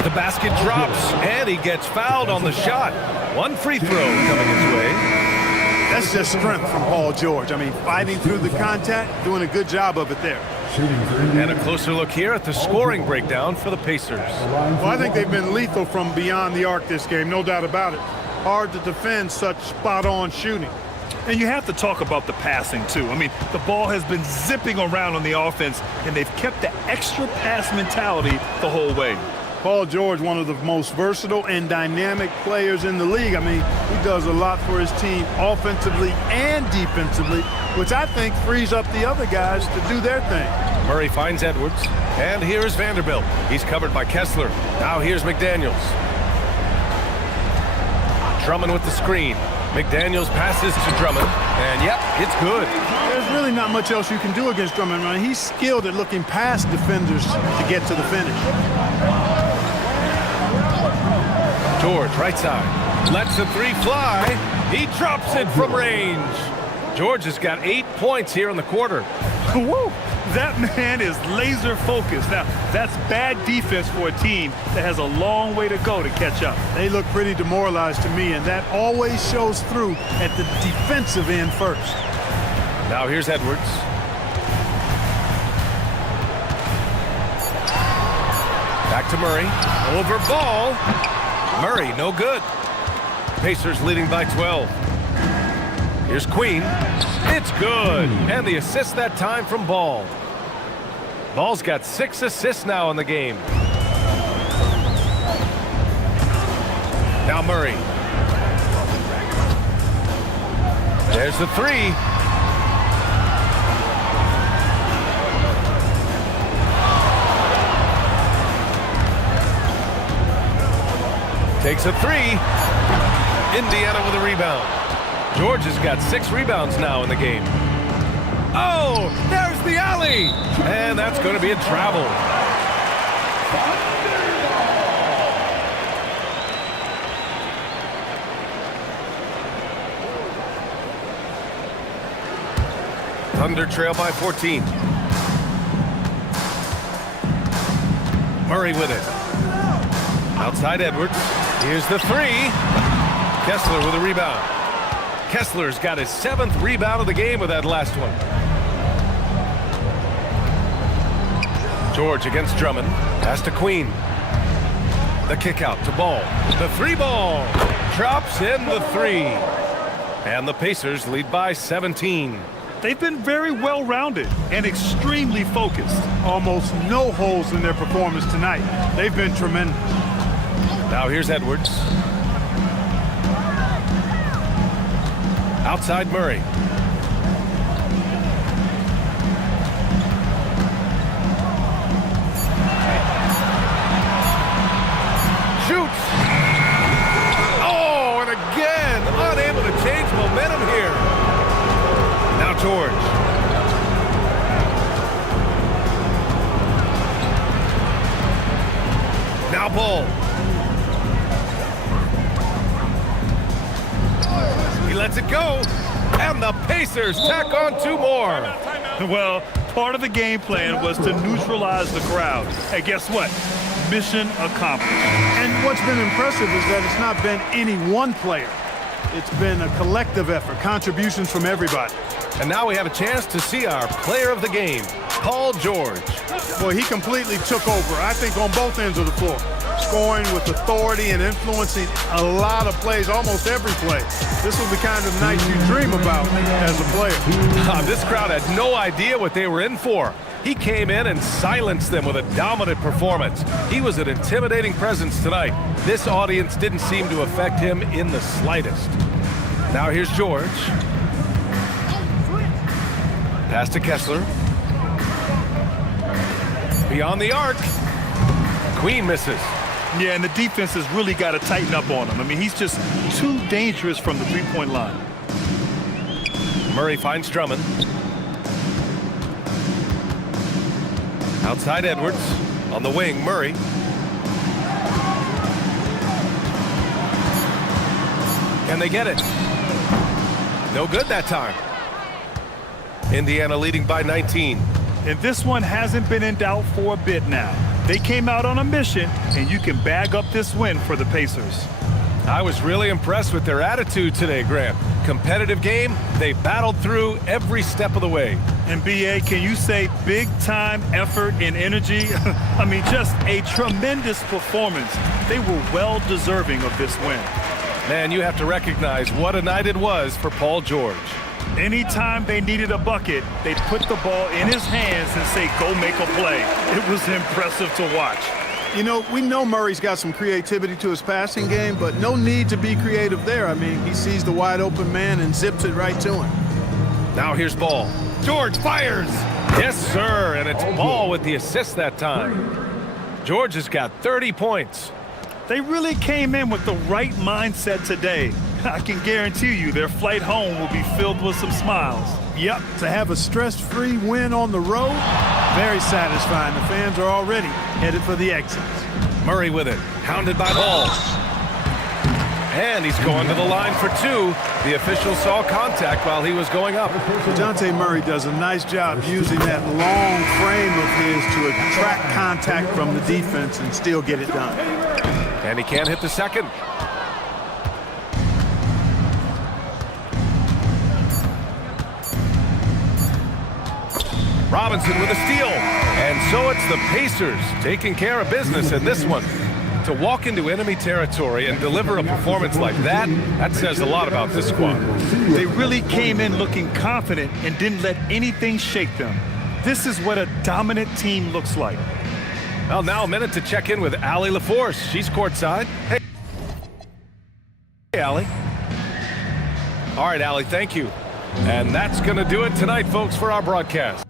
The basket drops, and he gets fouled on the shot. 1 free throw coming his way. That's just strength from Paul George. I mean, fighting through the contact, doing a good job of it there. And a closer look here at the scoring breakdown for the Pacers. Well, I think they've been lethal from beyond the arc this game, no doubt about it. Hard to defend such spot-on shooting. And you have to talk about the passing, too. I mean, the ball has been zipping around on the offense, and they've kept the extra pass mentality the whole way. Paul George, one of the most versatile and dynamic players in the league. I mean, he does a lot for his team offensively and defensively, which I think frees up the other guys to do their thing. Murray finds Edwards, and here's Vanderbilt. He's covered by Kessler. Now here's McDaniels. Drummond with the screen. McDaniels passes to Drummond, and yep, it's good. There's really not much else you can do against Drummond. I mean, he's skilled at looking past defenders to get to the finish. George, right side, lets the three fly. He drops it from range. George has got 8 points here in the quarter. Woo! That man is laser focused. Now, that's bad defense for a team that has a long way to go to catch up. They look pretty demoralized to me, and that always shows through at the defensive end first. Now here's Edwards. Back to Murray. Over ball. Murray, no good. Pacers leading by 12. Here's Queen. It's good. And the assist that time from Ball. Ball's got 6 assists now in the game. Now Murray. There's the three. Takes a three. Indiana with a rebound. George has got 6 rebounds now in the game. Oh, there's the alley. And that's going to be a travel. Thunder trail by 14. Murray with it. Outside Edwards. Here's the three. Kessler with a rebound. Kessler's got his 7th rebound of the game with that last one. George against Drummond. Pass to Queen. The kick out to Ball. The three ball. Drops in the three. And the Pacers lead by 17. They've been very well-rounded and extremely focused. Almost no holes in their performance tonight. They've been tremendous. Now here's Edwards. Outside Murray. Shoots. Oh, and again, unable to change momentum here. Now George. Now Ball. He lets it go, and the Pacers tack on 2 more. Well, part of the game plan was to neutralize the crowd. Hey, guess what? Mission accomplished. And what's been impressive is that it's not been any one player. It's been a collective effort, contributions from everybody. And now we have a chance to see our player of the game, Paul George. Well, he completely took over, I think, on both ends of the floor. Scoring with authority and influencing a lot of plays, almost every play. This was the kind of night you dream about as a player. This crowd had no idea what they were in for. He came in and silenced them with a dominant performance. He was an intimidating presence tonight. This audience didn't seem to affect him in the slightest. Now here's George. Pass to Kessler. Beyond the arc. Queen misses. Yeah, and the defense has really got to tighten up on him. I mean, he's just too dangerous from the three-point line. Murray finds Drummond. Outside Edwards. On the wing, Murray. Can they get it? No good that time. Indiana leading by 19. And this one hasn't been in doubt for a bit now. They came out on a mission, and you can bag up this win for the Pacers. I was really impressed with their attitude today, Grant. Competitive game, they battled through every step of the way. And BA, can you say big time effort and energy? I mean, just a tremendous performance. They were well deserving of this win. Man, you have to recognize what a night it was for Paul George. Anytime they needed a bucket, they put the ball in his hands and say, go make a play. It was impressive to watch. You know, we know Murray's got some creativity to his passing game, but no need to be creative there. I mean, he sees the wide open man and zips it right to him. Now here's Ball. George fires. Yes, sir, and it's Ball with the assist that time. George has got 30 points. They really came in with the right mindset today. I can guarantee you their flight home will be filled with some smiles. Yep, to have a stress-free win on the road, very satisfying. The fans are already headed for the exits. Murray with it, hounded by Ball. And he's going to the line for two. The official saw contact while he was going up. DeJounte Murray does a nice job using that long frame of his to attract contact from the defense and still get it done. And he can't hit the second. Robinson with a steal. And so it's the Pacers taking care of business in this one. To walk into enemy territory and deliver a performance like that, that says a lot about this squad. They really came in looking confident and didn't let anything shake them. This is what a dominant team looks like. Well, now a minute to check in with Allie LaForce. She's courtside. Hey, Allie. All right, Allie, thank you. And that's going to do it tonight, folks, for our broadcast.